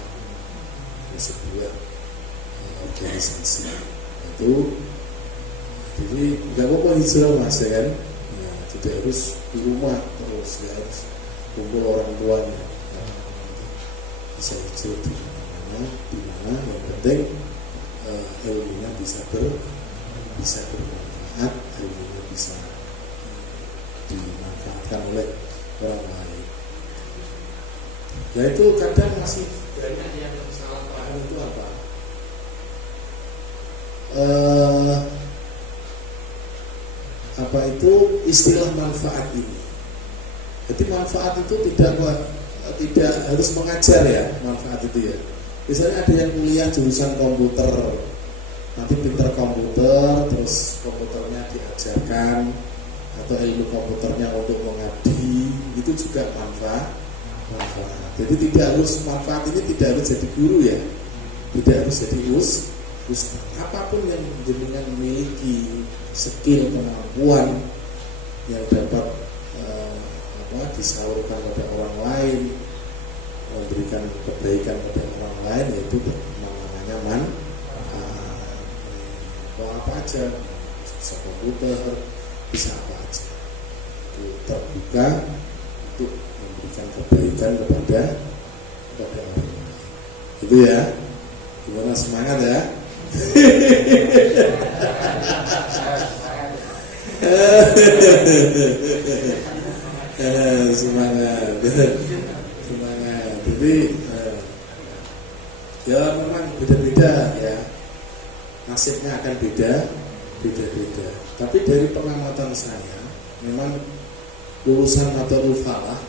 sebuah organisasi. Itu Jadi nggak apa-apa hijrah mas ya kan, nah, tidak harus di rumah terus, ya harus kumpul orang tuanya, nah, bisa hijrah di mana yang penting ilmunya bisa bermanfaat, ilmunya bisa dimanfaatkan oleh orang lain. Ya itu kadang masih banyak yang salah paham itu apa itu istilah manfaat ini. Jadi manfaat itu tidak harus mengajar ya, manfaat itu ya. Misalnya ada yang kuliah jurusan komputer, nanti pinter komputer, terus komputernya diajarkan atau ilmu komputernya untuk mengabdi, itu juga manfaat. Jadi tidak harus manfaat ini tidak harus jadi guru ya, tidak harus jadi ustaz. Apapun yang jenengan miliki skill kemampuan yang dapat disalurkan pada orang lain, memberikan kebaikan pada orang lain, yaitu namanya apa aja, bisa komputer, bisa apa aja, itu terbuka untuk memberikan kebaikan kepada orang lain. Itu ya, gimana, semangat ya? Semangat. Jadi ya memang beda-beda ya, nasibnya akan beda-beda. Tapi dari pengamatan saya, memang lulusan Nahdlatul Falah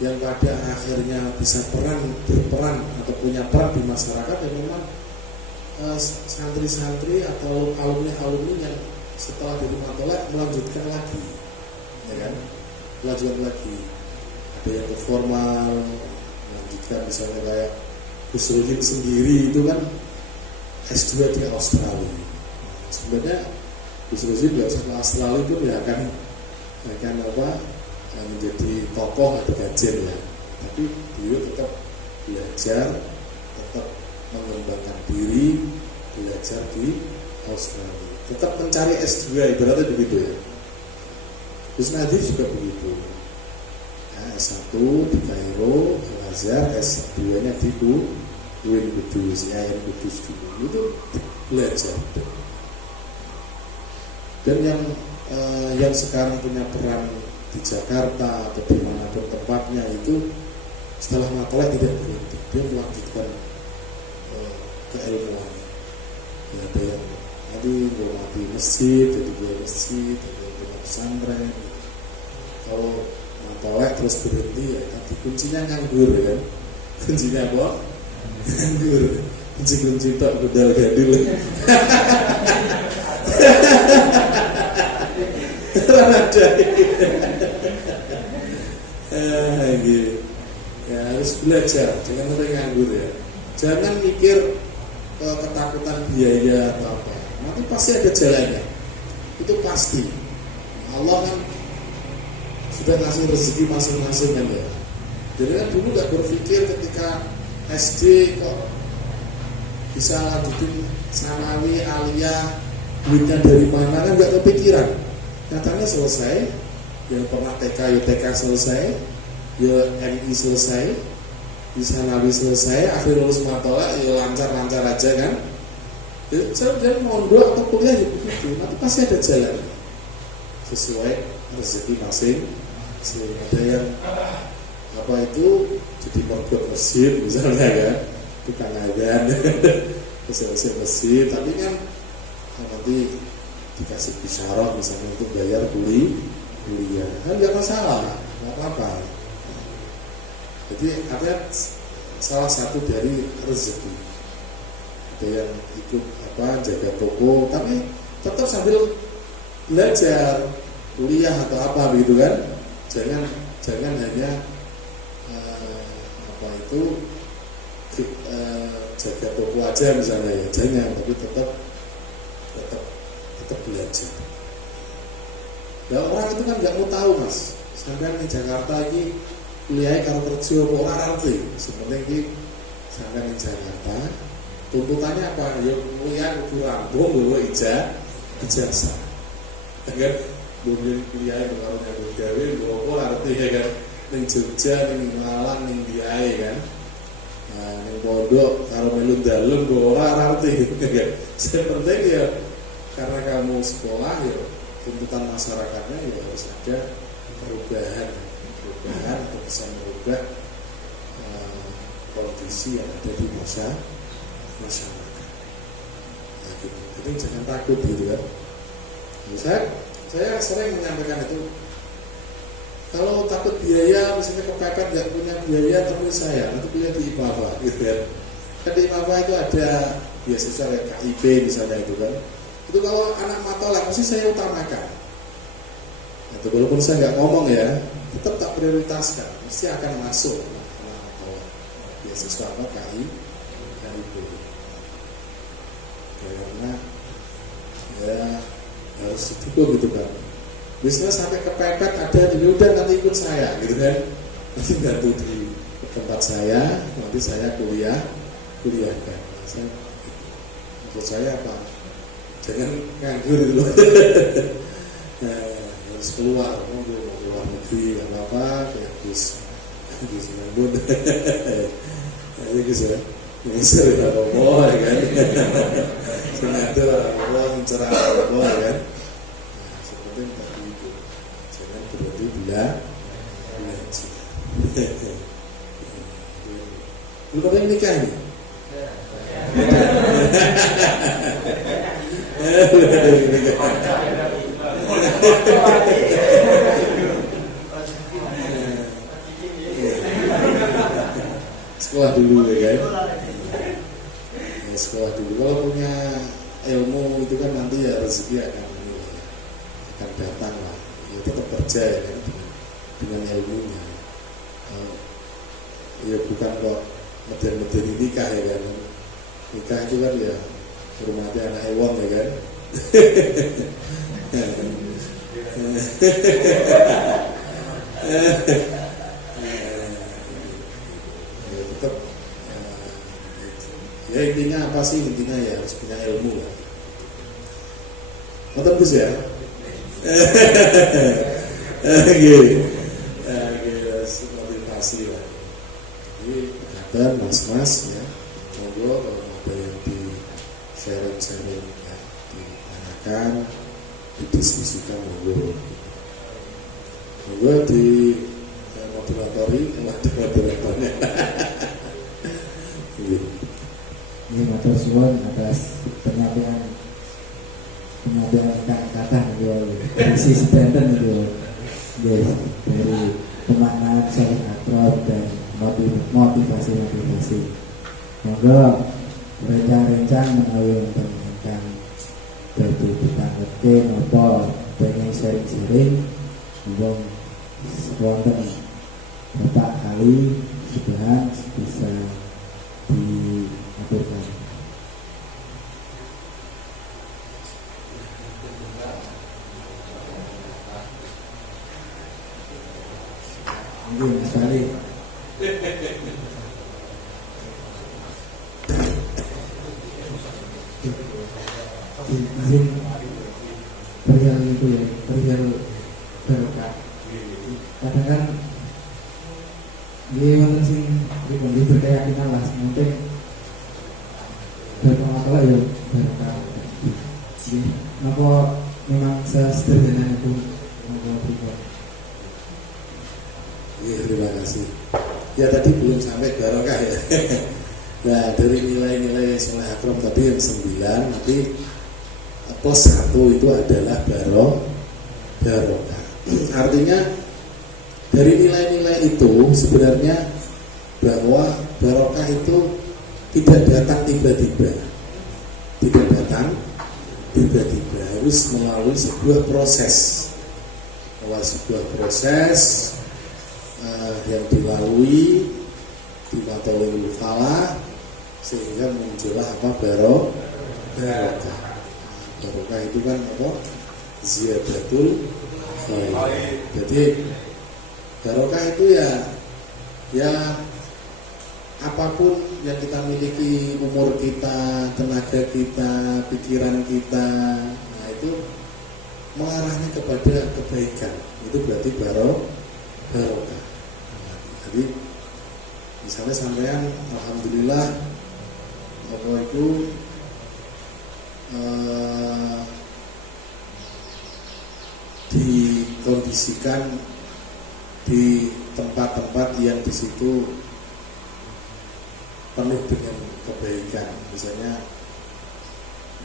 yang pada akhirnya bisa berperan atau punya peran di masyarakat, ya memang santri-santri atau alumni-alumni yang setelah dari Matolek melanjutkan lagi, ya kan? Melanjutkan lagi. Ada yang formal, melanjutkan misalnya kayak Gus Rohim sendiri itu kan S2 di Australia. Sebenarnya Gus Rohim nggak usah ke Australia pun ya akan menjadi tokoh atau kajian ya. Tapi beliau tetap belajar, tetap mengembangkan diri, belajar di Australia, tetap mencari S2, ibaratnya begitu ya. Gus Nadif juga begitu, S1 di Kairo, Al-Azhar, S2 nya di UIN Kudus, IAIN Kudus dulu, itu belajar. Dan yang sekarang punya peran di Jakarta atau dimanapun tempatnya, itu setelah Matolek tidak berhenti, dia melanjutkan keilmuannya. Ya, ada yang tadi menghormati masjid, jadi dia masjid, ada yang punya pesantren. Kalau Matolek terus berhenti ya, tapi kuncinya nganggur ya kan. Kuncinya apa? Nganggur. Kunci tak bedal gadul. Ada. Gitu. Ya harus belajar, jangan sampai nganggur ya. Jangan mikir ketakutan biaya atau apa. Nanti pasti ada jalannya. Itu pasti. Allah kan sudah ngasih rezeki masing-masing kan ya. Jadi kan dulu gak berpikir ketika SD kok bisa lanjutin sanawi, aliyah, duitnya dari mana, kan gak kepikiran. Nyatanya selesai, yang pernah TK ya TK selesai, ya MI selesai, di sanawi selesai, akhir lulus Matolek ya lancar-lancar aja kan. Ya, saya mondok atau kuliah ya begitu, nanti pasti ada jalan sesuai rezeki masing. Ada yang apa itu jadi pembuat masjid misalnya kan, tukang azan, selesai masjid, tapi kan nanti dikasih bisyarah misalnya untuk bayar kuliah, kan nggak masalah, nggak apa-apa. Jadi artinya salah satu dari rezeki. Ada yang ikut jaga toko, tapi tetap sambil belajar kuliah atau apa begitu kan. Jangan hanya jaga toko aja misalnya ya, jangan, tapi tetap belajar. Ya orang itu kan nggak mau tahu mas, sampai di Jakarta ini kuliahnya kalau kerja orang arti, sebenarnya ini sampai di Jakarta tuntutannya apa? Ya kuliah kudu rampung, bawa ijazah, ijazah. Kan mungkin kuliah karo nyambut gawe apa arti ya kan ning Jogja, ning Malang, ning Biae kan. Nah, ning pondok karo melu dalem ora arti kan. Yang penting ya karena kamu sekolah ya tuntutan masyarakatnya ya harus ada perubahan atau bisa merubah kondisi yang ada di masyarakat. Nah, gitu. Jadi jangan takut gitu kan. Saya sering menyampaikan itu. Kalau takut biaya, misalnya kepepet nggak punya biaya, temui saya. Nanti kuliah di IPAFA, gitu kan. Kan di IPAFA itu ada beasiswa kayak KIP misalnya itu kan. Itu kalau anak matolak mesti saya utamakan. Itu walaupun saya nggak ngomong ya, tetap tak prioritaskan. Mesti akan masuk anak matolak. Beasiswa apa KIP. Karena ya harus cukup gitu kan. Misalnya sampai kepepet ada di udah nanti ikut saya gitu kan. Nanti bantu di tempat saya, nanti saya kuliahkan. Maksud saya apa? Jangan nganggur dulu. Nah, harus keluar, mau keluar negeri apa kayak bis ngambun. Jadi gitu ya. Ini sering apa ya kan. Sengaja Allah mencerah Allah kan. Seperti tadi itu, jangan berhenti belajar. Belum ada yang nikah nih. Sekolah dulu ya kan. Sekolah dulu, kalau punya ilmu itu kan nanti ya rezeki akan datang lah. Ya tetap kerja ya kan dengan ilmunya. Ya bukan kok meden-meden nikah ya kan. Nikah itu kan ya rumahnya anak ewang ya kan. Ya tetap ya intinya apa sih? Intinya ya harus punya ilmu lah. Mantap Gus ya. Motivasi lah. Jadi ada mas-mas ya, monggo kalau ada yang di sharing ya, ditanyakan, didiskusikan monggo di moderatori, moderatornya. Ini matur suwun atas penyampaian kata dari sisi Banten itu, yes, dari pemaknaan saling akrab dan motivasi. Monggo rencang menawi wonten ingkang dadi pitanggete napa pengen sharing wong wonten Bapak Ali Subhan bisa diaturkan. Mungkin sekali. Izin perihal itu ya, perihal berkah. Kadang kan dia wonten sing pribadi berkeyakinan lah, mungkin berpengalaman ya berkah. Jadi, apa memang sesederhana itu pribadi. Iya, terima kasih. Ya tadi belum sampai barokah ya. Nah dari nilai-nilai salah akram tadi yang 9, nanti plus 1 itu adalah barokah. Artinya dari nilai-nilai itu sebenarnya bahwa barokah itu tidak datang tiba-tiba, harus melalui sebuah proses, yang dilalui di matolul falah sehingga muncullah apa barokah. Barokah itu kan apa? Ziyadatul khair. Jadi barokah itu ya apapun yang kita miliki, umur kita, tenaga kita, pikiran kita, nah itu mengarahnya kepada kebaikan. Itu berarti barokah. Jadi misalnya sampean alhamdulillah apa itu dikondisikan di tempat-tempat yang di situ penuh dengan kebaikan, misalnya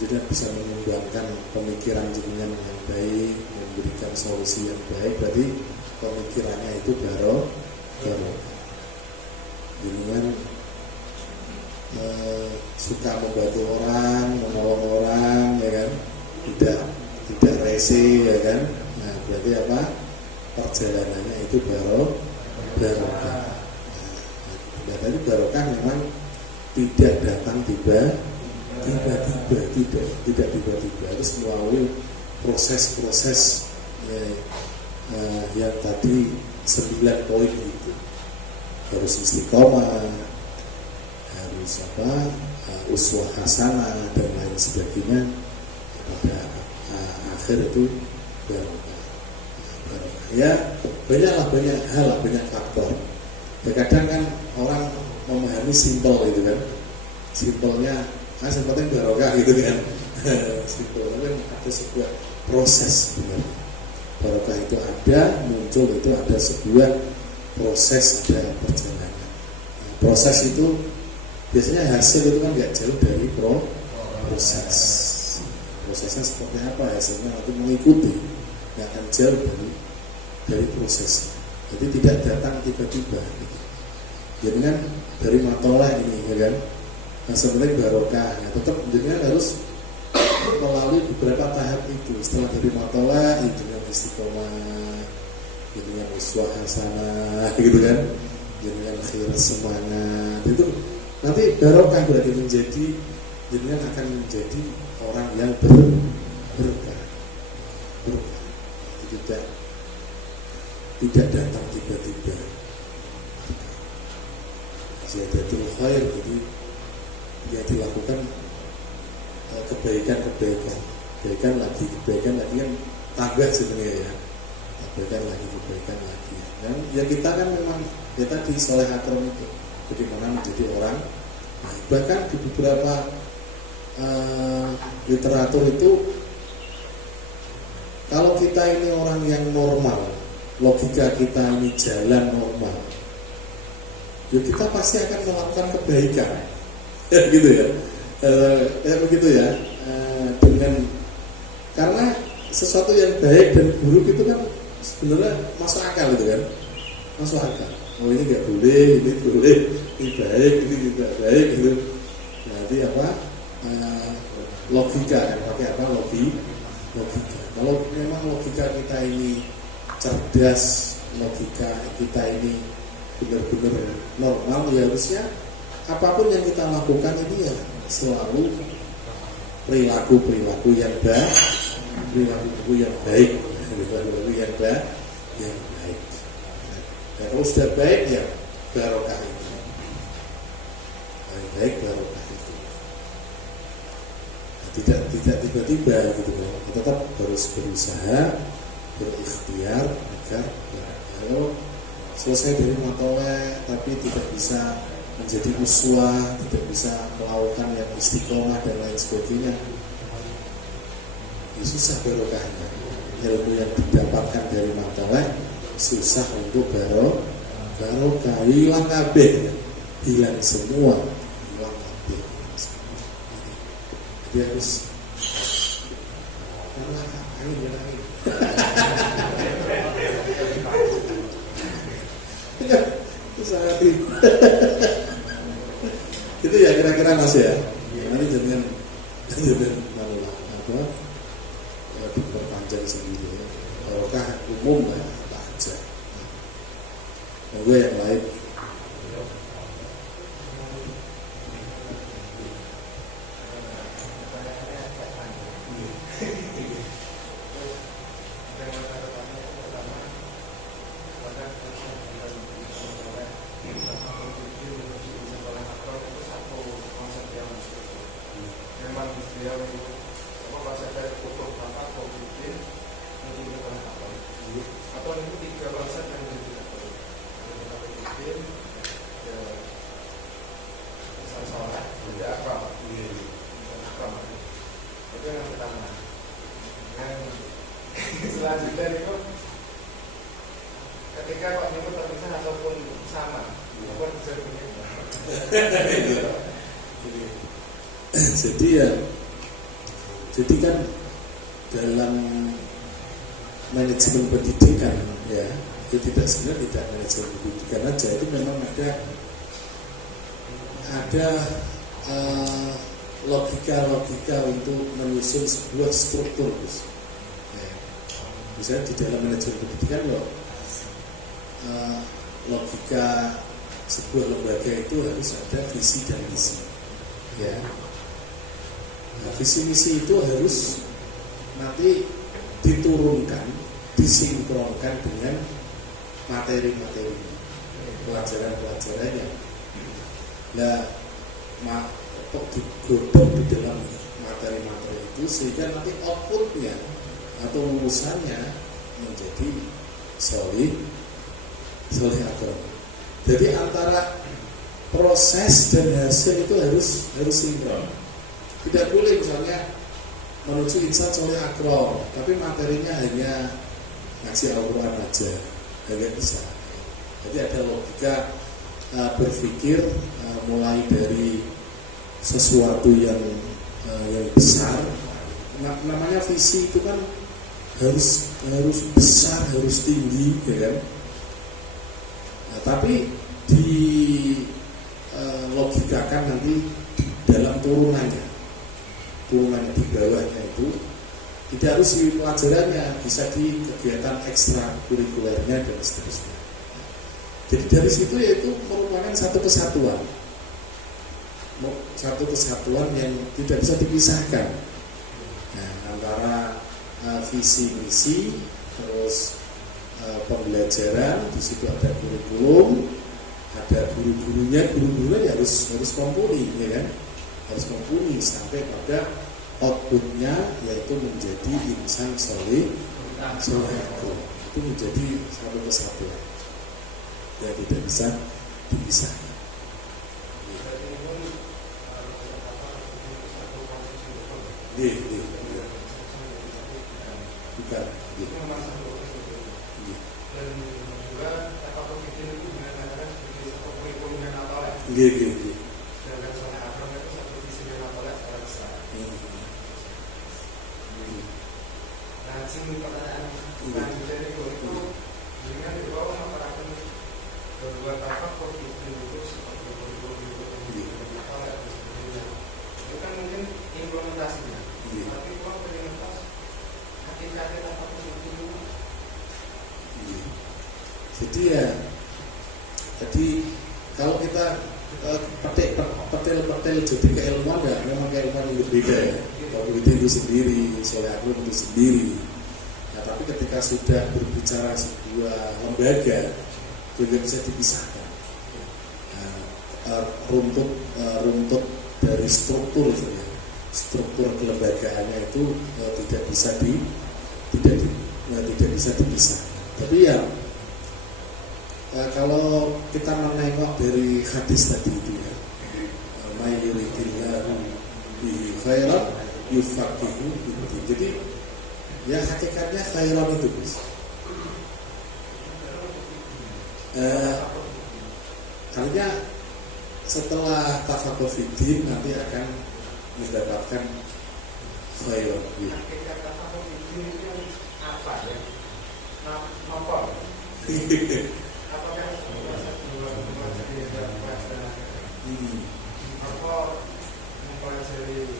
jadi bisa mengembangkan pemikiran jenengan yang baik, memberikan solusi yang baik, berarti pemikirannya itu barokah. Jenengan suka membantu orang, menolong orang, ya kan, tidak rese, ya kan. Nah, berarti apa? Perjalanannya itu barokah. Nah, tadi barokah memang tidak datang tiba-tiba, tidak tiba-tiba, harus melalui proses-proses yang tadi 9 poin itu. Harus istiqomah, harus uswah hasanah dan lain sebagainya. Pada akhir itu barokah. Ya banyak hal, banyak faktor. Terkadang kan orang memahami simpel gitu kan, simpelnya simpelnya barokah gitu kan. Simpelnya kan ada sebuah proses sebenarnya. Barokah itu ada, muncul itu ada sebuah proses, ada perjalanan. Nah, proses itu biasanya hasil itu kan nggak jauh dari proses. Prosesnya seperti apa, hasilnya nanti mengikuti, nggak akan jauh dari proses. Jadi tidak datang tiba-tiba gitu. Jadi kan dari matolah ini, ya kan, nah sebenarnya barokah, ya, tetap jenengan harus melalui beberapa tahap itu. Setelah dari matolah, ya, dengan istiqomah, ya, dengan uswah hasanah, gitu kan, dengan khir semangat, itu nanti barokah berarti menjadi, jenengan akan menjadi orang yang berkah. Tidak datang tiba-tiba. Ziyadatul khair, jadi ya dilakukan kebaikan lagi kan tambah sebenarnya ya. Kebaikan lagi. Dan ya kita kan memang kita di soleh akram itu bagaimana menjadi orang. Nah, bahkan di beberapa literatur itu, kalau kita ini orang yang normal, logika kita ini jalan normal, ya kita pasti akan melakukan kebaikan, ya gitu ya, begitu ya, dengan karena sesuatu yang baik dan buruk itu kan sebenarnya masuk akal gitu kan, masuk akal. Oh ini nggak boleh, ini boleh, ini baik, ini tidak baik gitu. Nanti apa? Logika kan, pakai apa? Logika. Kalau memang logika kita ini cerdas, logika kita ini benar-benar normal, ya harusnya apapun yang kita lakukan ini ya selalu perilaku yang baik, perilaku yang baik. Ya, kalau sudah baik ya barokah itu. Baik barokah itu. Nah, tidak tiba-tiba gitu kan. Kita tetap harus berusaha, berikhtiar agar ya, kalau selesai dari matoleh tapi tidak bisa menjadi uswah, tidak bisa melakukan yang istiqomah dan lain sebagainya, ya susah barokahnya. Ilmu yang didapatkan dari matoleh susah untuk barokah, hilang kabeh, hilang semua, hilang kabeh. Jadi harus angin. Sangat itu ya kira-kira Mas ya. Nanti jangan apa diperpanjang sendiri. Barokah umum lah apa aja. Moga yang lain. Memang beliau itu konsep dari kutub lanjutan itu ketika Pak nyebut terpisah ataupun sama, apa terjadi? Jadi kan dalam manajemen pendidikan ya, itu sebenarnya tidak manajemen pendidikan aja, itu memang ada logika untuk menyusun sebuah struktur, ya. Misalnya di dalam manajemen pendidikan logika sebuah lembaga itu harus ada visi dan misi, ya. Nah, visi misi itu harus nanti diturunkan, disinkronkan dengan materi-materi pelajaran-pelajarannya. Nah, digodok di dalam materi-materi itu sehingga nanti outputnya atau lulusannya menjadi solih akron. Jadi antara proses dan hasil itu harus sinkron. Tidak boleh misalnya menuju insan soleh akron, tapi materinya hanya ngaji Al-Quran aja, nggak bisa. Jadi ada logika berpikir mulai dari sesuatu yang besar. Namanya visi itu kan harus besar, harus tinggi, ya kan? Nah, tapi logikakan nanti dalam turunannya di bawahnya itu tidak harus di pelajarannya, bisa di kegiatan ekstra kurikulernya dan seterusnya. Jadi dari situ yaitu merupakan satu kesatuan yang tidak bisa dipisahkan. Nah, antara visi misi terus pembelajaran, di situ ada kurikulum, ada guru-gurunya harus mumpuni, ya kan? Harus mumpuni sampai pada outputnya yaitu menjadi insan soleh akron. Itu menjadi satu kesatuan dan tidak bisa dipisahkan. Bukan. Dan juga apakah itu mengatakan seperti satu kurikulum yang apa? Dan soal akron itu satu visi yang apa secara besar. Nah, sini pertanyaan selanjutnya itu dengan di bawah masyarakat berbuat apa COVID itu seperti kurikulum itu apa itu kan mungkin implementasinya, tapi kalau implementasi hakikatnya apa itu? Jadi kalau kita petil jadi keilmuan ya memang keilmuan yang berbeda ya. Kalau itu sendiri, soleh akron itu sendiri. Nah, tapi ketika sudah berbicara sebuah lembaga juga bisa dipisahkan. Runtut dari struktur itu ya. Struktur kelembagaannya itu tidak bisa dipisahkan. Tapi ya kalau kita menengok dari hadis tadi itu ya, may yuridillahu bihi khairan yufaqihu fiddin. Jadi ya hakikatnya khairan itu guys. Artinya setelah tafaqquh fiddin nanti akan mendapatkan khairan. Hakikat tafaqquh fiddin itu apa ya? Apa? Apakah mempelajari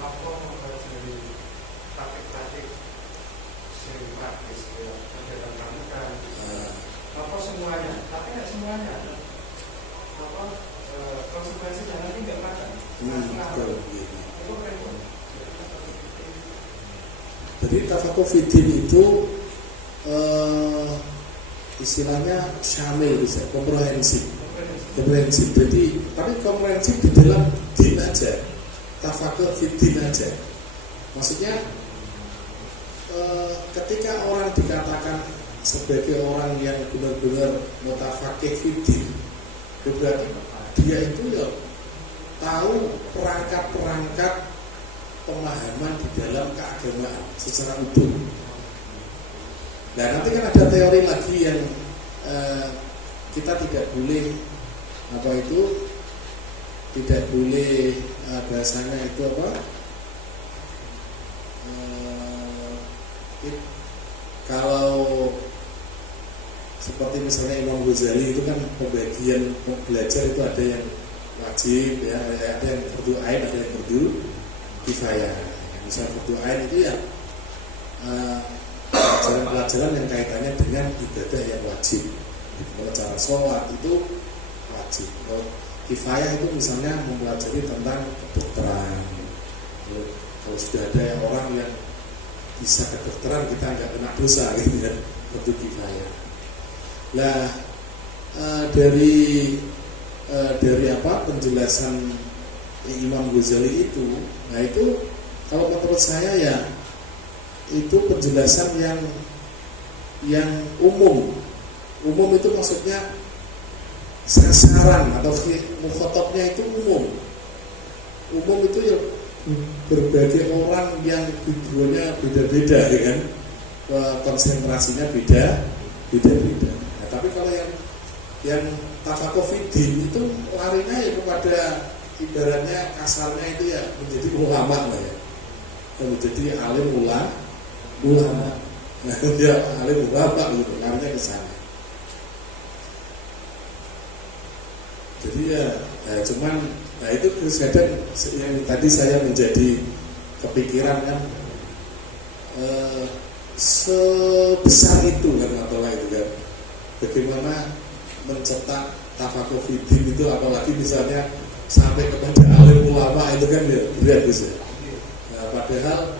hukum, mempelajari praktik-praktik yang praktis, kegiatan pramuka, apa semuanya? Tapi nggak semuanya. Konsekuensi dan nanti nggak makan. Itu repot. Jadi tafaqquh fiddin itu istilahnya syamil bisa komprehensif. Jadi tapi komprehensif di dalam din aja, tafaqquh fiddin aja. Maksudnya ketika orang dikatakan sebagai orang yang benar-benar mutafaqih fiddin, berarti dia itu ya tahu perangkat-perangkat pemahaman di dalam keagamaan secara utuh. Nah nanti kan ada teori lagi yang kita tidak boleh tidak boleh bahasanya itu kalau seperti misalnya Imam Ghazali itu kan pembagian belajar itu ada yang wajib ya, ada yang fardu ain, ada yang fardu kifayah. Misalnya fardu ain itu ya pelajaran-pelajaran yang kaitannya dengan ibadah yang wajib. Kalau cara sholat itu wajib. Kalau kifayah itu misalnya mempelajari tentang kedokteran. Kalau sudah ada orang yang bisa kedokteran, kita nggak kena dosa gitu ya, itu kifayah. Nah dari penjelasan Imam Ghazali itu, nah itu kalau menurut saya ya itu penjelasan yang umum itu maksudnya sasaran atau mukhatabnya itu umum itu ya berbagai orang yang tujuannya beda-beda ya kan, konsentrasinya beda. Nah, tapi kalau yang tafaqquh fiddin itu larinya ya kepada ibaratnya kasarnya itu ya menjadi ulama lah ya, menjadi alim ulama. Nah, dia alim ulama gitu, larinya ke sana. Jadi ya, cuman itu kadang yang tadi saya menjadi kepikiran kan sebesar itu kan masalah itu kan, bagaimana mencetak tafaqquh fiddin itu, apalagi misalnya sampai kepada alim ulama itu kan ya berat bisa. Nah, padahal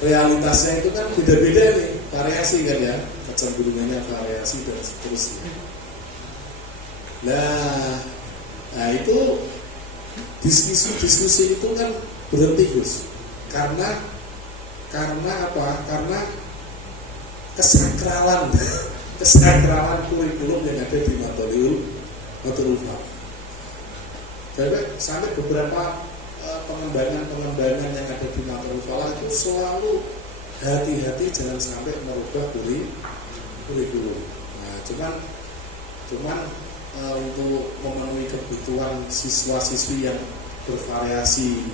realitasnya itu kan beda-beda nih, variasi kan ya, kecenderungannya variasi dan seterusnya. Nah itu diskusi itu kan berhenti Gus, karena apa? Karena kesakralan kurikulum yang ada di Matholiul Faqih. Sampai beberapa pengembangan yang ada di Matholiul Faqih itu selalu hati-hati jangan sampai merubah kurikulum. Nah, cuman untuk memenuhi kebutuhan siswa-siswi yang bervariasi,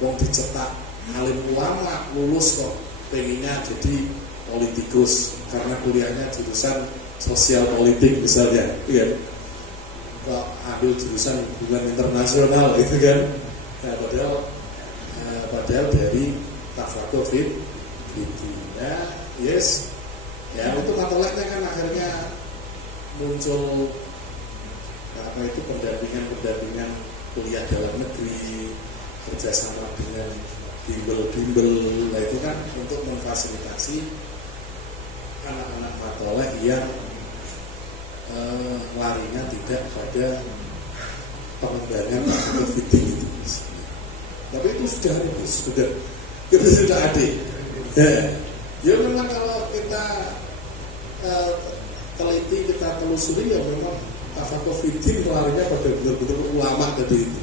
wong dicetak alim ulama lulus kok pengennya jadi politikus karena kuliahnya jurusan sosial politik misalnya, ya. Kok ambil jurusan hubungan internasional itu kan, nah, padahal dari tafaqquh fiddin ya, yes, ya itu matoleknya kan akhirnya muncul itu pendampingan kuliah dalam negeri, kerjasama dengan bimbel, nah itu kan untuk memfasilitasi anak-anak matolek yang larinya tidak pada pengembangan tafaqquh fiddin itu. Tapi itu sudah ada. Ya memang kalau kita teliti, kita telusuri ya memang tafaqquh fiddin larinya pada benar-benar ulama tadi itu.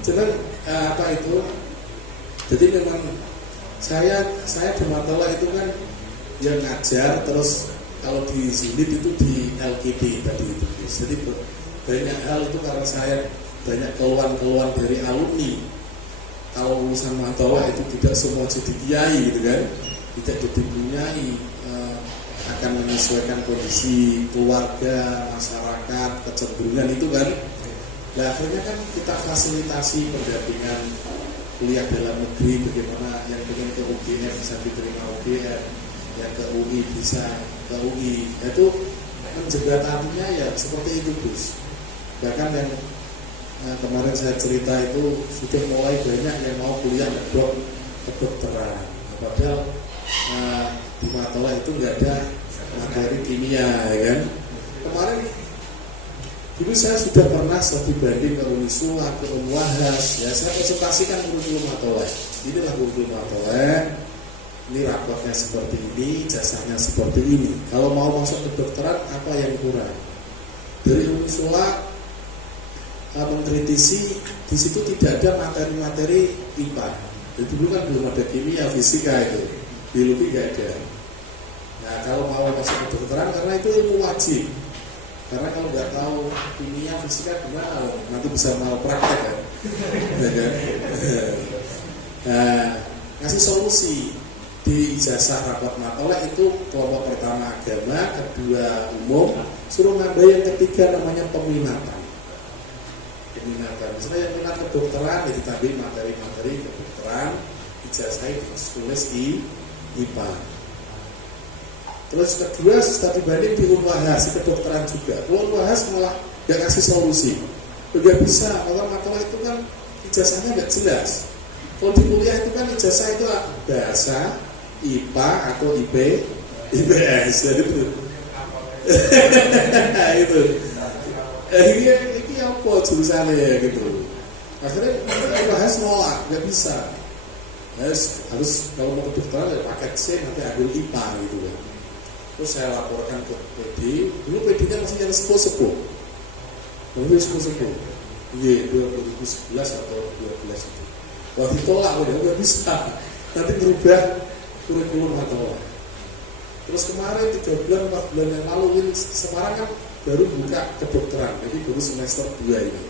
Cuman apa itu? Jadi memang saya di Matola itu kan yang ngajar, terus kalau di Zinit itu di LKD tadi itu. Jadi banyak hal itu karena saya banyak keluhan dari alumni. Kalau urusan Matola itu tidak semua jadi kiai gitu kan, tidak jadi kiai, akan menyesuaikan kondisi keluarga, masyarakat, kecenderungan itu kan. Nah akhirnya kan kita fasilitasi pendampingan kuliah dalam negeri, bagaimana yang ingin ke UGM bisa diterima UGM, yang ke UI bisa ke UI. Itu menjembataninya ya seperti itu Gus. Bahkan yang kemarin saya cerita itu sudah mulai banyak yang mau kuliah kedokteran. Padahal di Matola itu nggak ada materi kimia, ya kan? Kemarin Dulu saya sudah pernah studi banding ke Unisula, ke Unwahas, ya saya konsultasikan kurikulum Matoleh. Inilah kurikulum Matoleh, ini rapotnya seperti ini, jasanya seperti ini. Kalau mau masuk ke dokteran, apa yang kurang? Dari Unisula mengkritisi, di situ tidak ada materi-materi IPA. Jadi dulu kan belum ada kimia, fisika itu, biologi nggak ada. Nah kalau mau masuk ke dokteran, karena itu ilmu wajib. Karena kalau nggak tahu kimia, fisika gimana, nanti bisa malpraktek kan. Nah, ngasih solusi di ijazah rapot Matoleh itu kelompok pertama agama, kedua umum, suruh nambah yang ketiga namanya peminatan. Misalnya yang minat kedokteran, jadi tambahin materi-materi kedokteran, ijazah ditulis IPA. Terus kedua studi banding di Unwahas, kedokteran juga. Kalau Unwahas malah gak kasih solusi. Gak bisa, kalau Matoleh itu kan ijazahnya gak jelas. Kalau di kuliah itu kan ijazah itu bahasa, IPA atau IPS. Jadi itu. Itu. Ini apa jurusannya gitu. Akhirnya Unwahas nolak, gak bisa. Harus kalau mau kedokteran ya paket C nanti ambil IPA gitu kan. Terus saya laporkan ke PD. Dulu PD-nya masih yang sepuh-sepuh. Dulu sepuh-sepuh. Iya, 2011 atau 2012 itu. Wah ditolak udah nggak bisa. Nanti berubah kurikulum atau. Terus kemarin 3 bulan 4 bulan yang lalu ini sekarang kan baru buka kedokteran. Jadi baru semester 2 ini.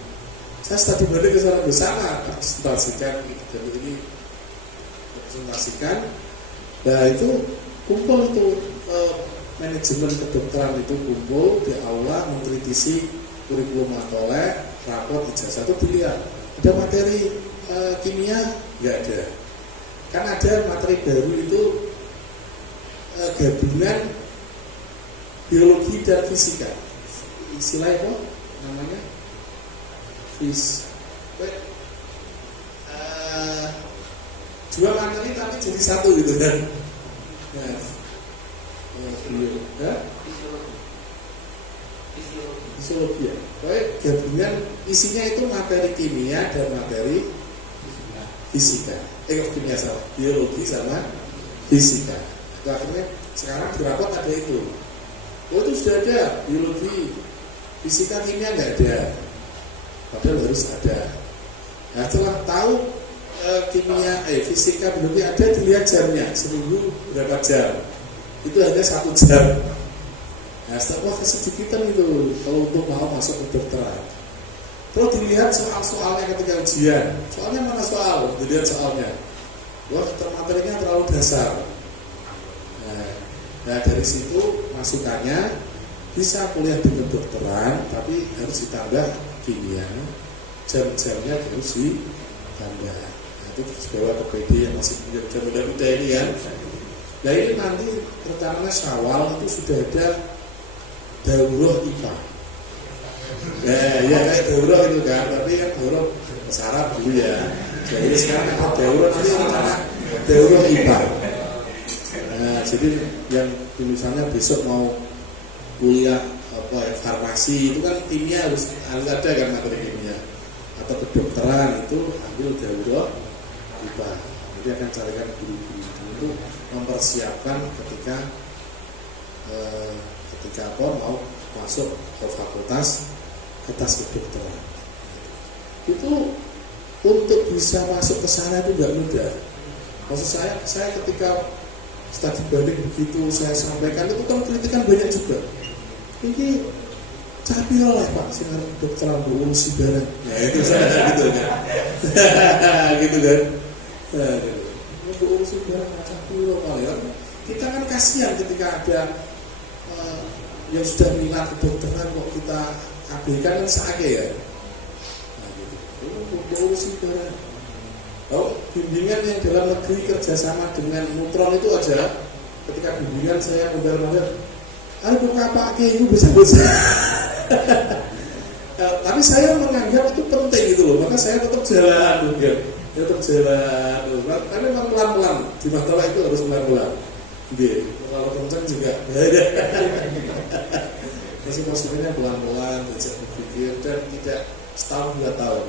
Saya studi banding ke sana bersama presentasikan dan ini presentasikan. Nah itu kumpul itu manajemen kedokteran itu kumpul di aula mengkritisi kurikulum Matoleh, rapot ijazah itu dilihat ada materi kimia nggak ada, kan ada materi baru itu gabungan biologi dan fisika, istilah apa namanya dua materi tapi jadi satu gitu kan. Fisiologi ya. Baik, gabungan isinya itu materi kimia dan materi fisika. Kimia salah, biologi sama fisika. Nah, akhirnya sekarang di rapot ada itu. Oh itu sudah ada biologi, fisika, kimia nggak ada. Padahal harus ada. Nah setelah tahu kimia, fisika, biologi ada, dilihat jamnya seminggu berapa jam. Itu hanya 1 jam. Nah, setelah kesedikitan itu kalau untuk mau masuk ke dokteran. Terus dilihat soal-soalnya ketika ujian. Soalnya mana soal? Dilihat soalnya. Wah, materinya terlalu dasar. Nah, dari situ masukannya bisa kuliah di kedokteran, tapi harus ditambah kimia. Jam-jamnya harus ditambah. Nah, itu dibawa ke PD yang masih punya jam muda-muda ini ya. Nah ini nanti rencananya Syawal itu sudah ada daurah IPA. Ya kayak daurah itu kan, tapi kan daurah syarat dulu ya. Jadi sekarang ada daurah, nanti rencana daurah IPA. Nah jadi yang misalnya besok mau kuliah farmasi itu kan kimia harus ada kan materi kimia, atau kedokteran itu ambil daurah IPA. Jadi akan carikan guru-guru itu mempersiapkan ketika mau masuk ke fakultas kedokteran. Itu untuk bisa masuk ke sana itu nggak mudah. Maksud saya ketika studi banding begitu saya sampaikan itu kan kritikan banyak juga. Ini capi oleh Pak sinar dokteran berurusi barang. Ya itu saya gitu kan. Gitu kan. Berurusi barang capi oleh. Kita kan kasihan ketika ada yang sudah minat kedokteran kok kita abaikan kan sakit ya. Nah gitu. Berurusi barang. Oh, bimbingan yang dalam negeri kerjasama dengan Nutron itu aja. Ketika bimbingan saya modal-modal, buka pakai itu bisa-bisa. Tapi saya menganggap itu penting gitu loh, maka saya tetap jalan, tetap jalan. Tapi memang pelan-pelan, di Matoleh itu harus pelan-pelan. Kalau kencang juga. Masih masukinnya pelan-pelan, belajar berpikir dan tidak setahun 2 tahun.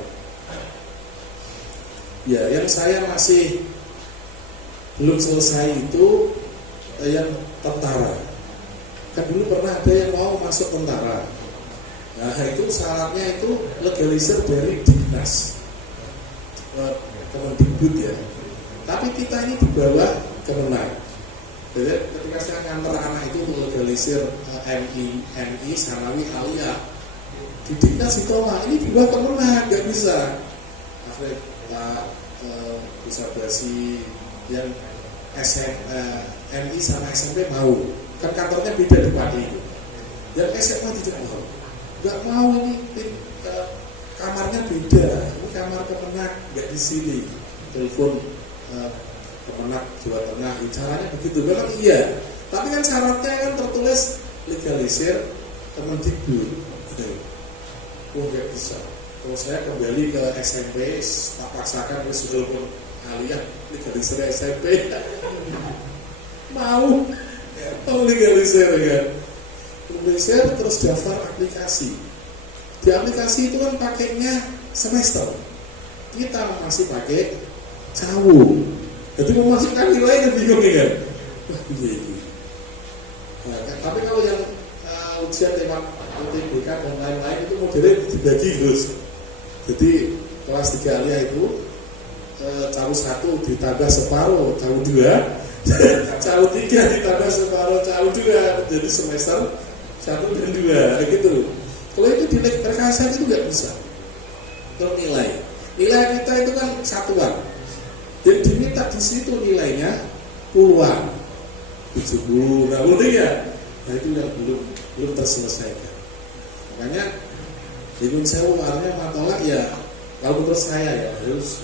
Ya, yang saya masih belum selesai itu yang tentara. Kan dulu pernah ada yang mau masuk tentara. Nah, itu syaratnya itu legalisir dari Dignas, Kemendikbud ya. Tapi kita ini di bawah Kemenang. Jadi ketika saya nganter anak itu untuk legalisir MI, Sanawi, Aliyah, di Dignas ditolak. Ini di bawah Kemenang, nggak bisa. Akhirnya Pak bisa basi yang MI sama SMP mau. Kan kantornya beda di Pati itu. Yang SMA tidak mau. Nggak mau ini kamarnya beda. Ini kamar Kemenang, nggak di sini. Telepon Kemenang Jawa Tengah, caranya begitu. Memang iya. Tapi kan syaratnya kan tertulis legalisir Kemendikbud. Gitu. Oh nggak bisa. Kalau saya kembali ke SMP, tak paksakan ke Sudolpun Aliyah legalisir SMP. Mau legalisir kan? Legalisir terus daftar aplikasi. Di aplikasi itu kan pakainya semester. Kita masih pakai cawu. Jadi memasukkan nilainya bingung kan? Wah ini. Nah, tapi kalau yang ujian lewat UTBK dan lain-lain itu modelnya dibagi terus. Jadi kelas 3 Aliyah itu cawu 1 ditambah separuh, cawu 2 cawu 3 ditambah separuh, cawu 2 jadi semester 1 dan 2 gitu. Kalau itu di rekayasa itu nggak bisa. Kalau nilai kita itu kan satuan. Dan diminta di situ nilainya puluhan, 70, nah udah ya. Nah itu yang belum terselesaikan. Makanya Ibn saya umarnya matolak ya. Kalau menurut saya ya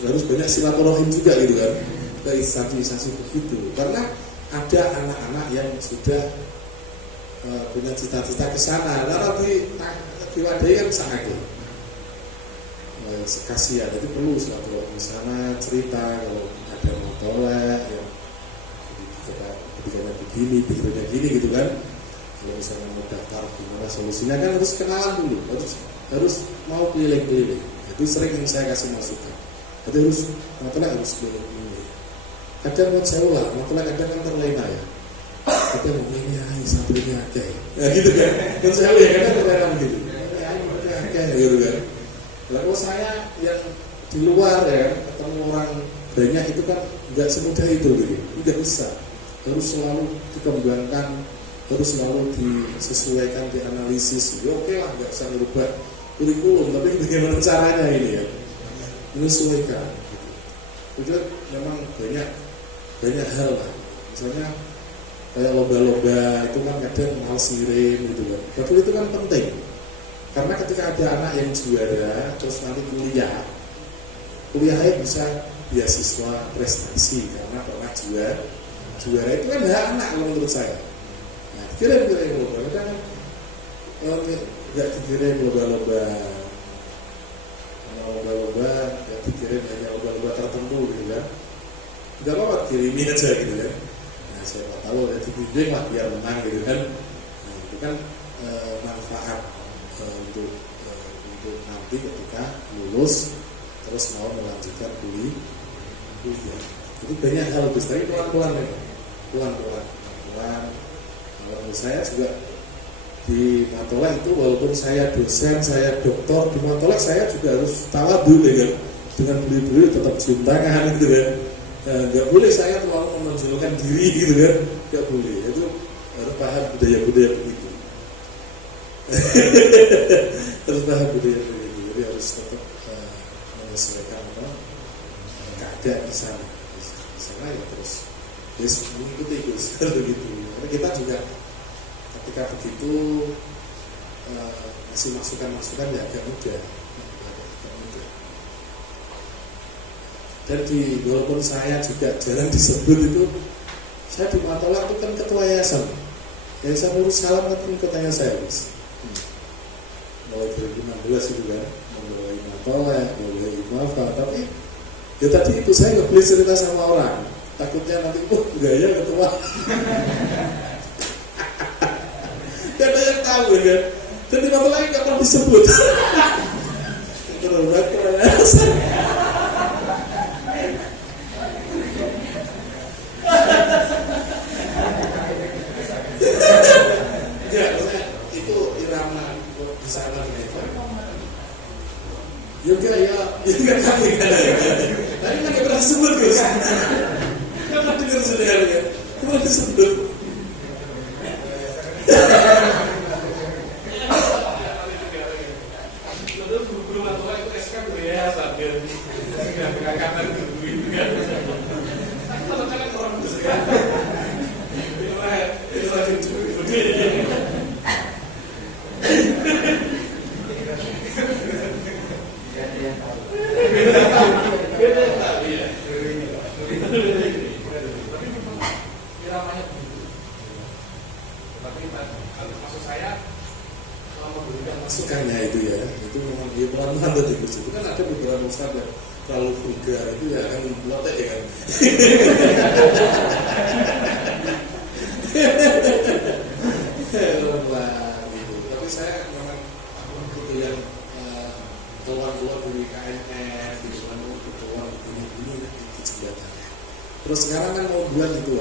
harus banyak silaturahim juga gitu kan ke instansi begitu. Karena ada anak-anak yang sudah punya cita-cita ke sana. Lalu diwadahi kan sangat kasihan, jadi perlu silaturahim di sana, cerita kalau ada matolak yang kebijakannya begini, pikirannya gini gitu kan. Kalau misalnya mau daftar gimana solusinya kan harus kenalan dulu, harus mau keliling-keliling. Itu sering yang saya kasih masukan. Jadi harus matolak harus keliling-keliling. Kadang mau saya ulang, matolak kadang kan terlena ya. Kadang mau ini aja santrinya akeh. Ya gitu kan. Kan saya ya kadang terlena gitu. Ini aja akeh gitu kan. Lalu saya yang di luar ya ketemu orang banyak itu kan nggak semudah itu gitu, nggak bisa. Harus selalu dikembangkan, harus selalu disesuaikan, dianalisis. Ya oke lah, nggak bisa merubah kurikulum, tapi bagaimana caranya ini ya menyesuaikan. Gitu. Itu memang banyak hal lah. Misalnya kayak lomba-lomba itu kan kadang males ngirim gitu kan. Tapi itu kan penting. Karena ketika ada anak yang juara, terus nanti kuliahnya bisa beasiswa prestasi karena pernah juara itu kan hak anak kalau menurut saya. Nah, kirim lomba, kan nggak dikirim lomba-lomba, nggak dikirim hanya lomba-lomba tertentu gitu kan. Nggak apa-apa kirimi aja gitu kan. Nah, saya tahu ya dibimbing lah biar menang gitu kan. Nah, itu kan manfaat untuk nanti ketika lulus terus mau melanjutkan kuliah. Jadi banyak hal besar, tapi pelan-pelan. Kalau saya juga di Matolak itu walaupun saya dosen, saya doktor di Matolak saya juga harus tawadhu ya kan, dengan beli-beli tetap cium tangan gitu kan. Nggak boleh saya terlalu menonjolkan diri gitu kan, nggak boleh. Itu harus paham budaya-budaya begitu. Terus paham budaya begitu, jadi harus tetap menyesuaikan keadaan di sana. Di sana ya terus mengikuti begitu. Karena kita juga ketika begitu masih masukan ya agak mudah. Dan walaupun saya juga jarang disebut itu, saya di Matolak itu kan ketua yayasan. Yayasan Nurul Salam kan ikutnya saya Mas. Mulai 2016 itu kan, mulai Matolak, mulai Imafa, tapi ya tadi itu saya nggak boleh cerita sama orang, takutnya nanti gaya ketua. Gak ada yang tahu kan, Dan di mata lain nggak pernah disebut. Berobat keras. Itu irama di sana gitu. Juga ya kami kan ya. Tadi kan nggak pernah disebut guys. Nggak pernah dengar sebenarnya. Pernah disebut. Masukannya itu ya, itu memang dia pelan-pelan tadi itu kan ada beberapa ustaz yang terlalu vulgar itu ya kan melotek ya kan. Pelan-pelan gitu. Tapi saya memang itu yang keluar dari KNF di mana keluar ini di jembatan. Terus sekarang kan mau buat itu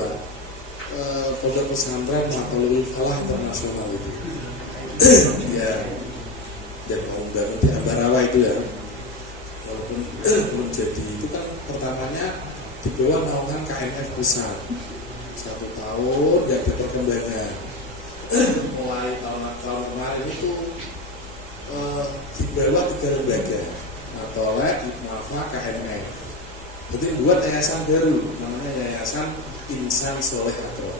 pondok pesantren Matalul Falah Internasional itu. Ya. Dan mau bangun di Ambarawa itu ya, walaupun belum jadi, itu kan pertamanya di bawah naungan KNF pusat 1 tahun gak ada perkembangan. Mulai tahun kemarin itu di bawah 3 lembaga, Matolek, Hikmafah, KNF. Jadi buat yayasan baru, namanya Yayasan Insan Soleh Akro.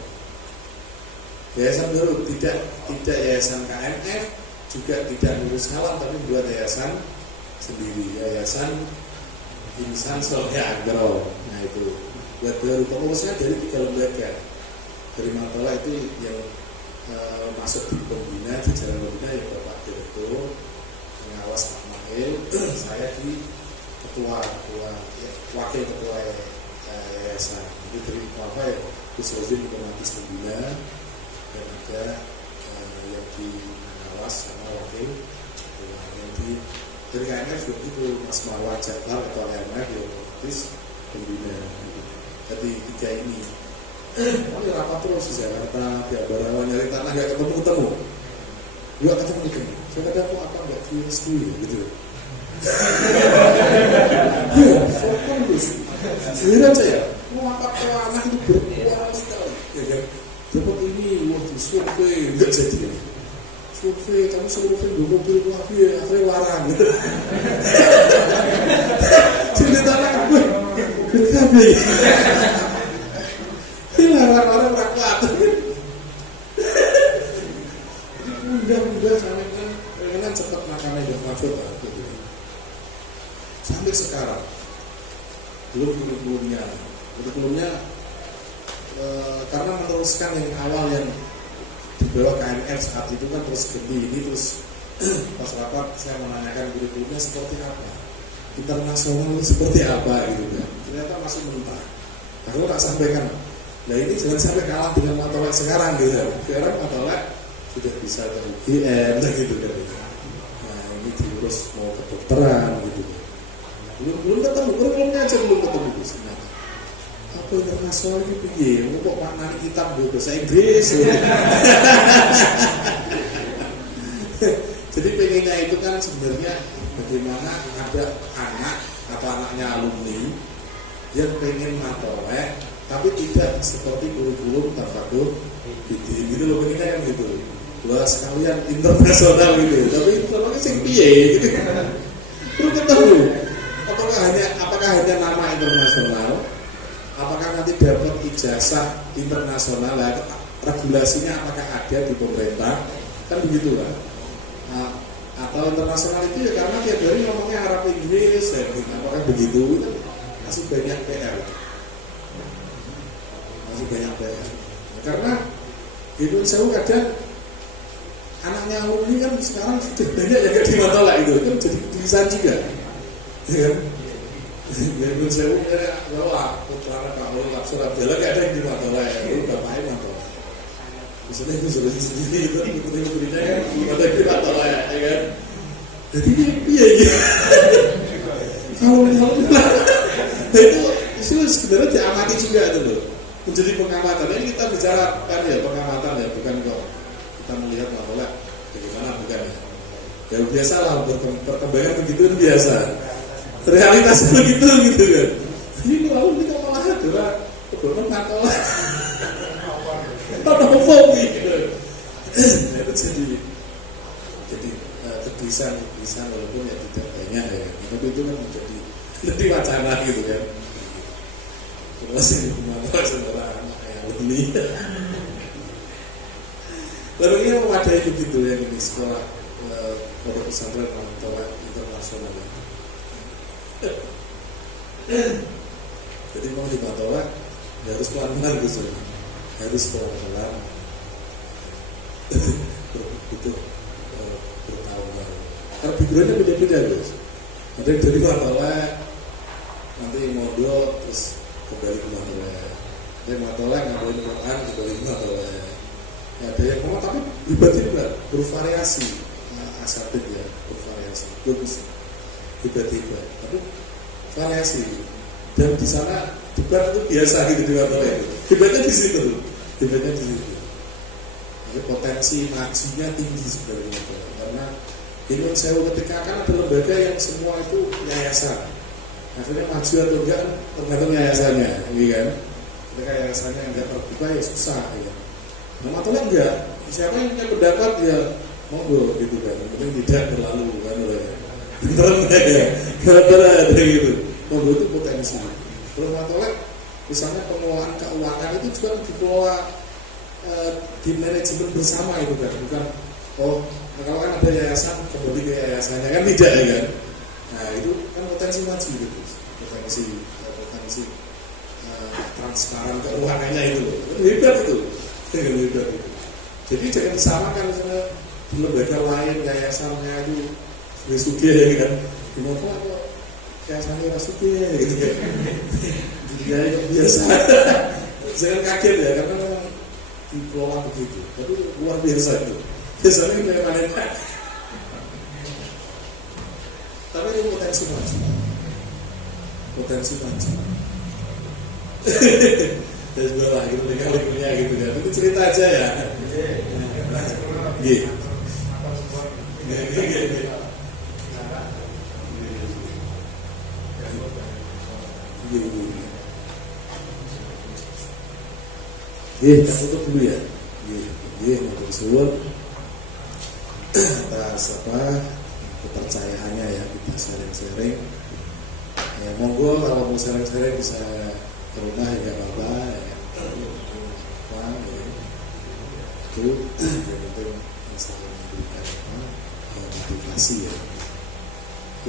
Yayasan baru, tidak yayasan KNF, juga tidak ngurus ngalam, tapi buat yayasan sendiri, Yayasan Insan Soleh Agro. Nah itu buat baru, pengurusnya dari 3 lembaga. Dari Matola itu yang masuk di pembina, di jalan pembina yang Bapak Direktur, pengawas Pak Mahil, saya di wakil ketua yayasan. Itu dari apa ya, Kuswazin otomatis pembina, dan ada yang di sama wakil yang dari KNF juga itu Mas Marwan Jabbar ketua KNF yang otomatis pembina. Jadi 3 ini ini rapat terus di Jakarta, di Ambarawa, nyari tanah gak ketemu gak ketemu saya kata kok apa gak direstui gitu ya sopan terus heran saya mau apa anak itu berkualitas ya kan dapat ini wah di survei gak jadi survei, kamu survei gue mobil wafi ya, akhirnya larang gitu. Sudah tanah gue, berkabe. Ini larang-larang rakyat. Mudah-mudah sampai kan cepat makannya udah masuk gitu. Sampai sekarang belum kurikulumnya karena meneruskan yang awal yang di bawah KNF saat itu kan terus ganti ini terus pas rapat saya menanyakan kurikulumnya seperti apa, internasional seperti apa gitu kan, ternyata masih mentah. Aku tak sampaikan, nah ini jangan sampai kalah dengan Matolek sekarang gitu. Sekarang Matolek sudah bisa ke UGM gitu kan. Nah ini diurus mau kedokteran gitu. Belum ketemu kurikulumnya aja belum ketemu sebenarnya. Apa internasional itu piye? Kok maknane kitab bahasa Inggris. Jadi pengennya itu kan sebenarnya bagaimana ada anak atau anaknya alumni yang pengen Matolek tapi tidak seperti kurikulum tafakur gitu loh, pengennya kan gitu. Wah sekalian internasional gitu. Tapi internasional sing piye gitu. Perlu ketemu. Apakah hanya nama internasional? Apakah nanti dapat ijazah internasional? Regulasinya apakah ada di pemerintah? Kan begitu kan? Nah, atau internasional itu ya karena tiap hari ngomongnya Arab Inggris ya, apakah begitu? Itu masih banyak PR. Nah, karena di Indonesia kadang anaknya alumni kan sekarang sudah banyak yang di Matolek itu kan jadi tulisan juga, ya kan? Di Indonesia bahwa putra Pak Ulul Surabaya gak ada yang di Matolek, itu bapaknya Matolek. misalnya itu sudah sendiri itu berikutnya kan ada kita tahu ya kan. Jadi dia kalau itu sebenarnya diamati juga itu loh, menjadi pengamatan. Ini kita bicara kan ya pengamatan ya, bukan kok kita melihat bahwa bagaimana, bukan ya. Ya biasalah perkembangan begitu biasa, realitas begitu gitu kan. Ini lalu kita malah ada beberapa katola apa gitu. Itu jadi kebisan walaupun ya tidak banyak ya, tapi itu kan menjadi lebih wacana gitu kan. Terus ini kemana sebenarnya yang lebih. Lalu ini memadai begitu ya ini sekolah pondok pesantren Mantolak Internasional ya. Jadi mau di Mantolak ya harus pelan-pelan gitu, harus pelan-pelan. Itu bertahun-tahun. Karena pikirannya beda-beda guys. Ada yang dari Mantolak nanti mondok terus kembali ke Mantolak. Ada yang Mantolak ngapain Quran kembali ke Mantolak. Ya, ada yang ngomong tapi tiba-tiba bervariasi. Asapin ya, bervariasi, bagus, tiba-tiba, tapi variasi. Dan di sana debat itu biasa gitu di Mantolak itu. Debatnya di situ. Jadi potensi majunya tinggi sebenarnya, karena Indonesia ketika kan ada lembaga yang semua itu yayasan. Akhirnya maju atau enggak tergantung yayasannya, gitu kan? Ketika yayasannya enggak terbuka ya susah, ya. Nah, Mantolak enggak. Siapa yang punya pendapat ya monggo gitu kan, mungkin tidak terlalu kan ya. Internet ya, gara-gara ada gitu. Monggo itu potensi. Kalau Mantolak, misalnya pengelolaan keuangan itu juga dikelola di manajemen bersama itu kan, bukan kalau kan ada yayasan kembali ke yayasannya kan tidak ya kan. Nah itu kan potensi maju gitu, potensi transparan keuangannya itu hebat itu. Jadi jangan disamakan misalnya di lembaga lain yayasannya itu Suge ya kan, gimana kok yayasannya Suge gitu kan, jadi biasa. Jangan kaget ya, karena memang dikelola begitu, tapi luar biasa itu. Biasanya kita panen, tapi ini potensi maju. Ya sudah lah, gitu kali-kalinya gitu kan. Itu cerita aja ya. Gitu. Kita tutup dulu ya. Matur suwun atas kepercayaannya ya, kita sharing-sharing. Ya monggo kalau mau sharing-sharing bisa ke rumah ya nggak apa-apa ya. Itu yang penting bisa memberikan motivasi ya.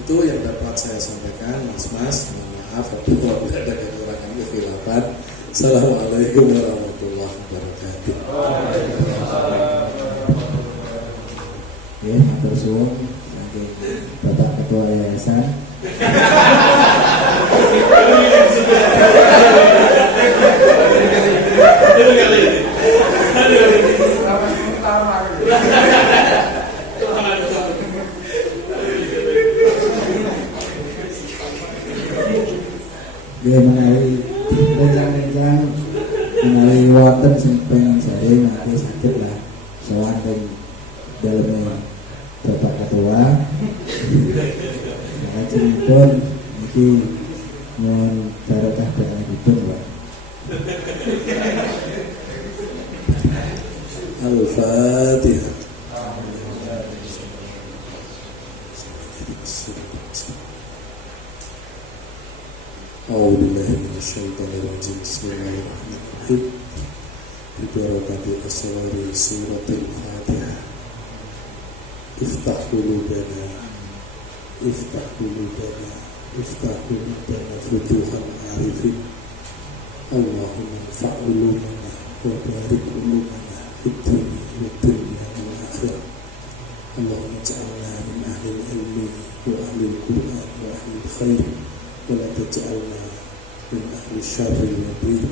Itu yang dapat saya sampaikan, Mas. Mohon maaf apabila ada kekurangan kekhilafan. Assalamualaikum warahmatullahi wabarakatuh. Ya, matur suwun Bapak Ketua Yayasan. Dia mengenai rencang-rencang mengenai wonten sing pengen saya nanti sakit lah soal dan dalamnya Bapak Ketua. Makasih pun ini mohon barokah doaipun Pak. Al-Fatihah. أعوذ بالله من الشيطان الرجيم بسم الله الرحمن الرحيم ببركة أسرار سورة الفاتحة افتح قلوبنا فتوح العارفين اللهم انفع علومنا وبارك علومنا في الدنيا والآخرة اللهم اجعلنا من أهل العلم وأهل القرآن وأهل الخير ولا تجعلنا من أهل الشر والضير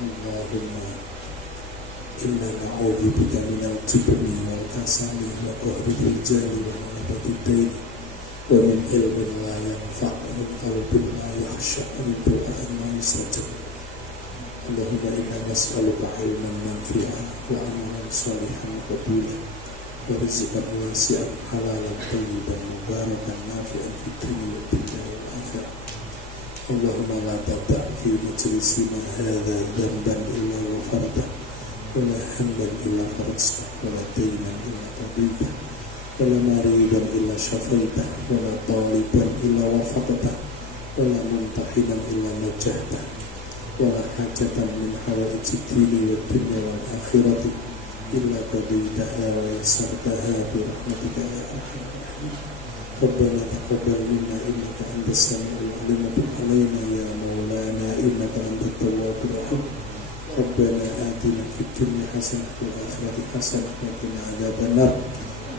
اللهم inna na'udzubika minal jubni wal kasali wa qahri rijali wa ghalabati daini wa min ilmin la yanfa' wa min qalbin la yakhsha wa min du'a'in la yustajab. Allahumma inna nas'aluka ilman nafi'an wa amalan salihan qabulan wa rizqan wasi'an halalan thayyiban mubarakan nafi'an fid dunya wad akhirah. Allahumma la tada' fi majlisina hadza dhanban illa ghafartah wa la hamdan illa farajtah wa la daynan illa qadaytah wa la maridan illa shafaitah wa la taliban illa wafaqtah wa la muntahidan illa najahtah wa la hajatan min hawaijid dini wad dunya wal akhirati illa qadaytaha wa yassartaha bi rahmatika ya arhamar rahimin. Rabbana taqabbal minna innaka antas samiul alim wa tub alaina ya maulana innaka antat tawwabur rahim. Rabbana atina fid dunya hasanah wa fil akhirati hasanah wa qina adzabannar.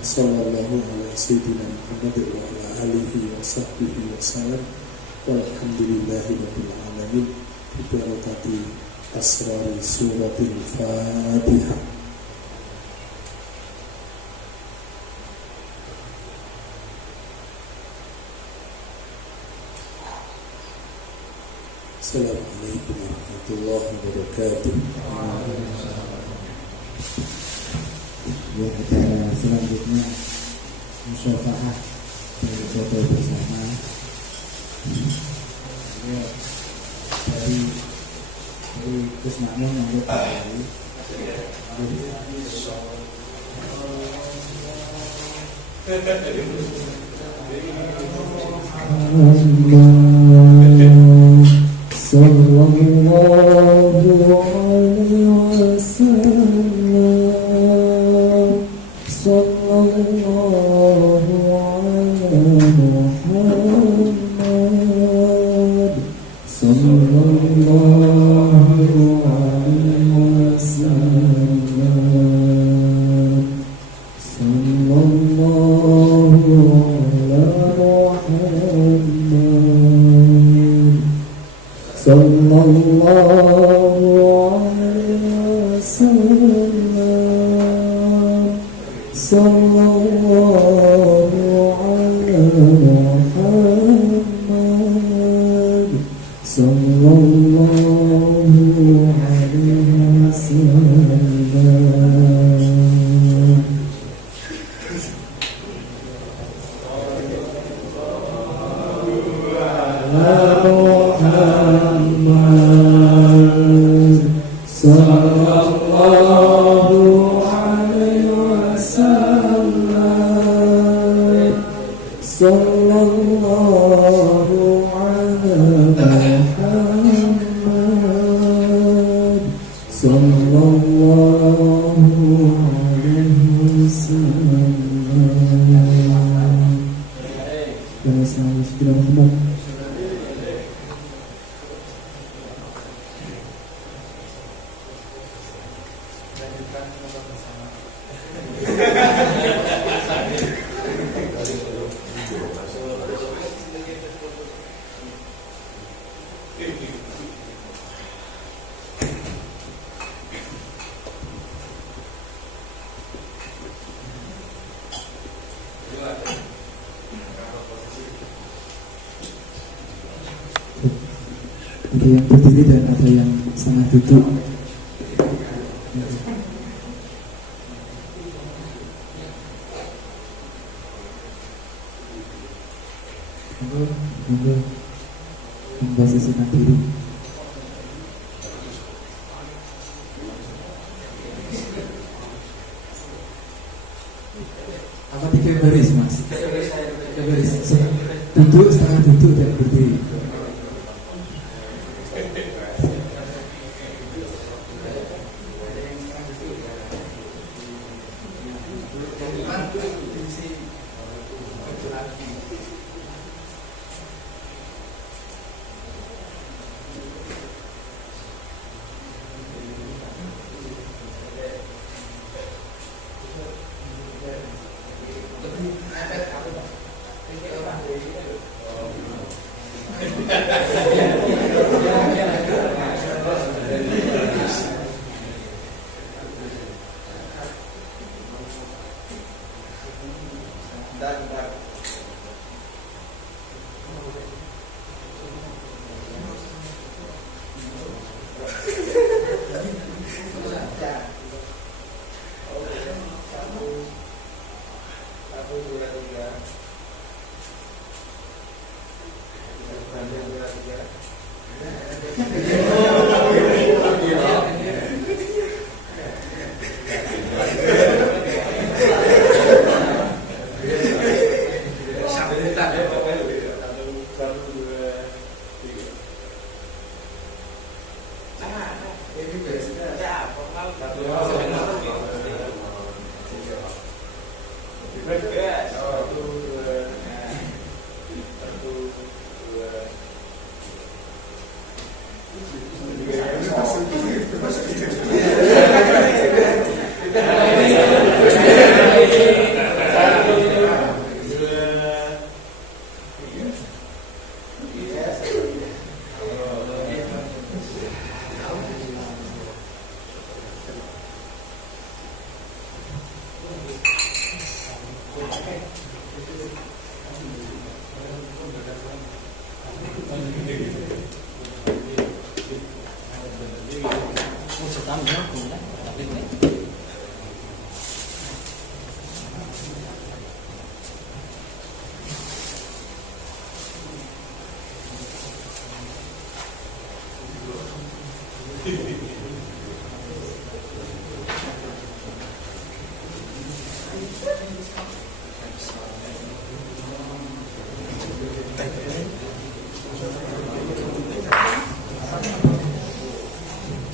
Sallallahu ala sayyidina Muhammad wa ala alihi wa sahbihi wa sallam. Walhamdulillahi rabbil alamin. Bi barakati asrari suratil Fatihah. Assalamualaikum warahmatullahi wabarakatuh. Ya, kita selanjutnya musyafaah dari foto bersama. Ya, dari Gus Makmun yang berkali. Sallallahu alaihi wasallam. Sallallahu ala Muhammad. Sallallahu alaihi wasallam. Sallallahu ala Muhammad. Sallallahu alaihi wasallam. Sallallahu ala Muhammad. Sallallahu alaihi wasallam. Muhammad sallallahu alaihi wasallam. Sallallahu ala Muhammad. Sallallahu alaihi wasallam. Bismillahirrahmanirrahim. Lanjutkan foto bersama. Ada yang berdiri dan ada yang sangat duduk. Posisi mandiri. Apa 3 baris mas? 3 baris. Duduk setengah duduk dan berdiri.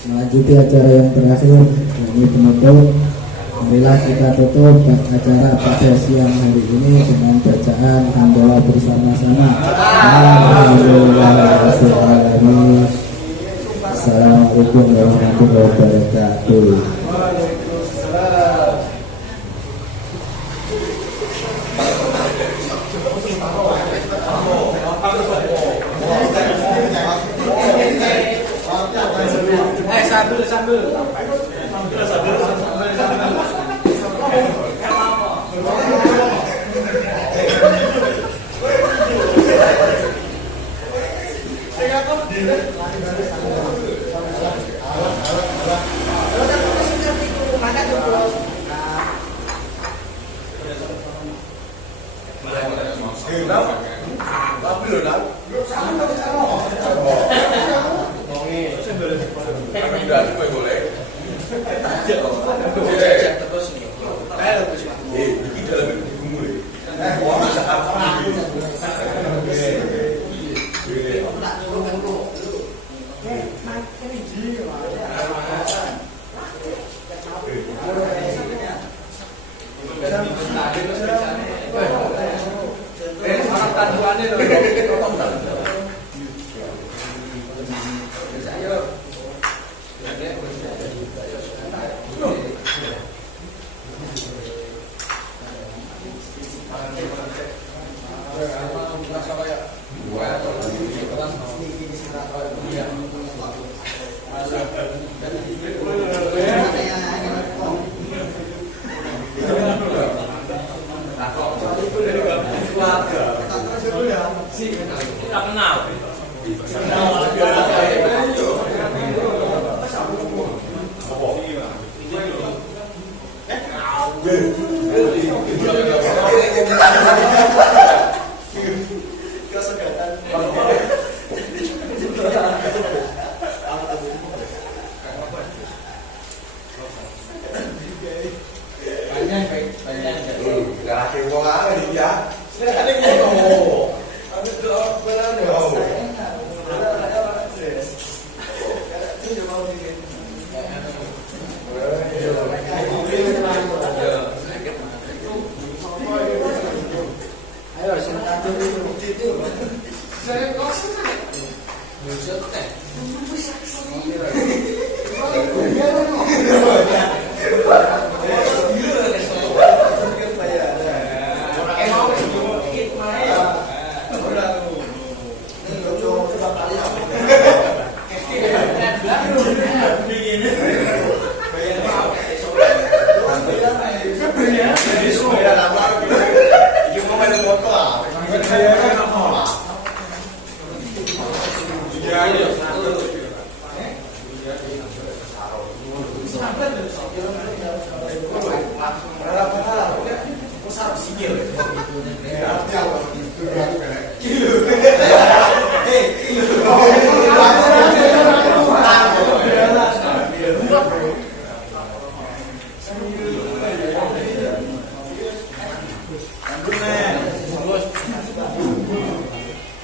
Melanjuti acara yang terakhir, ini penutup. Marilah kita tutup acara pada siang hari ini dengan bacaan hamdalah bersama-sama. Alhamdulillahirobbilalamin. Assalamualaikum warahmatullahi wabarakatuh.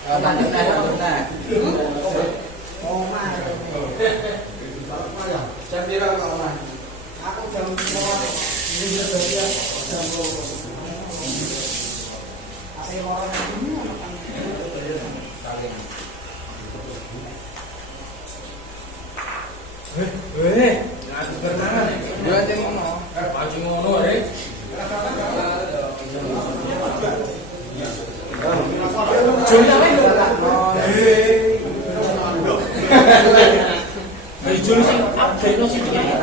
Lanjut nah. Jam piro kok omah? Aku jam 5 ini sudah jam 2. Apa yang orang ini ngaku berenang. Dua jam ngono. Baju ngono rek. Jumlah Jul sing update sing iki.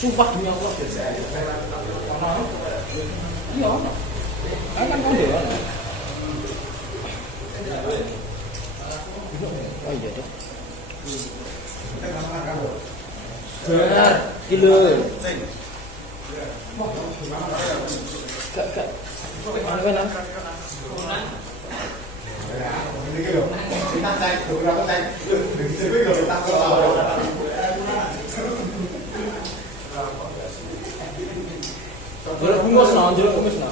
Sumpah demi Allah. Iya. Kan kan dia. Oh iya deh. Benar, kilo. Kak. Mana kan? Ini kilo. Kita cek beberapa cek. Di sini kalau kita jeruk kumis nah, jeruk kumis nah.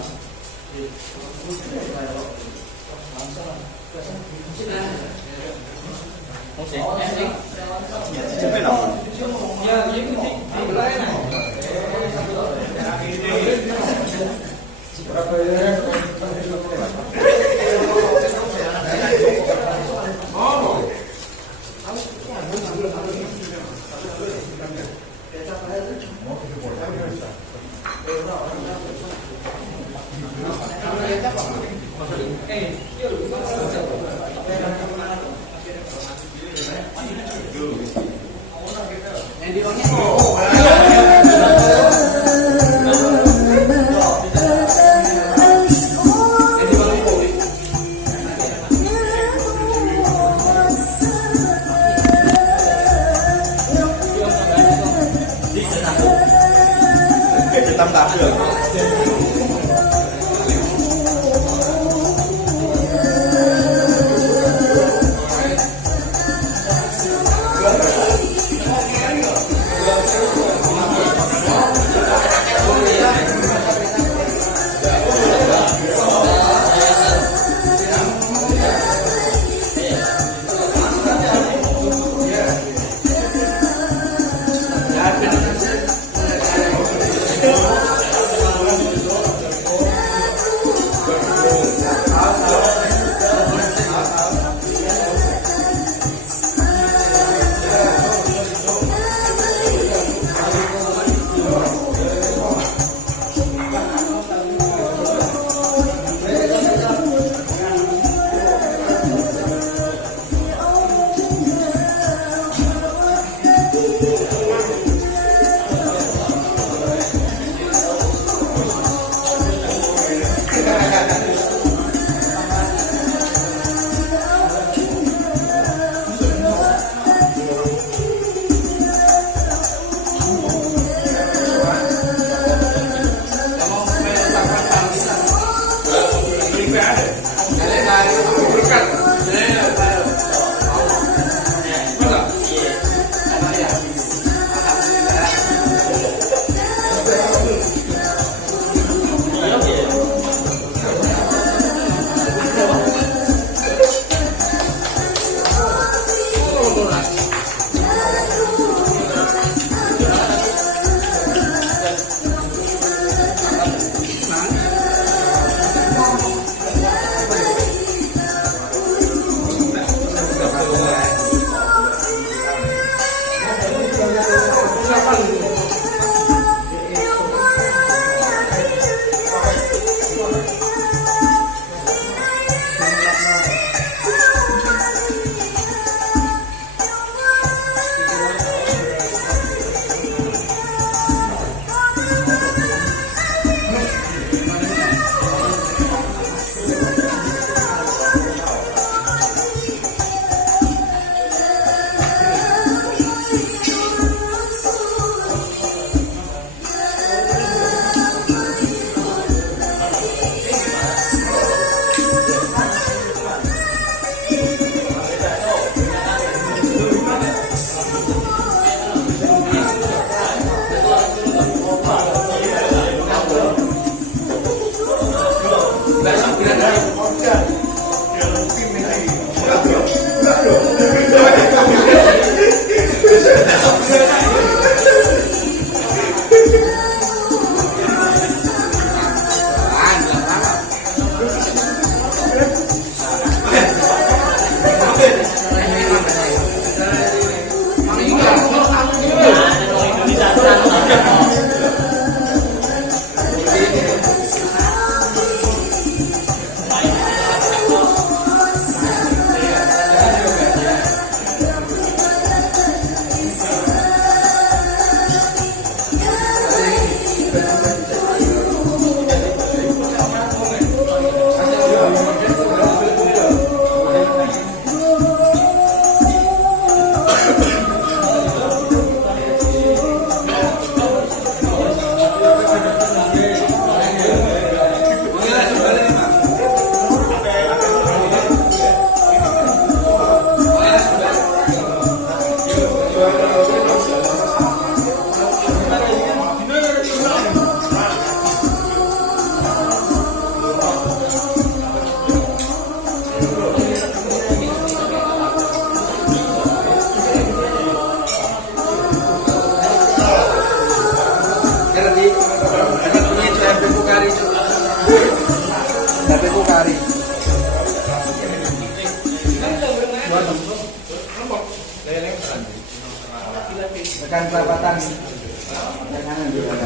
Tekan perapatan. Jangan juga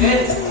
Good.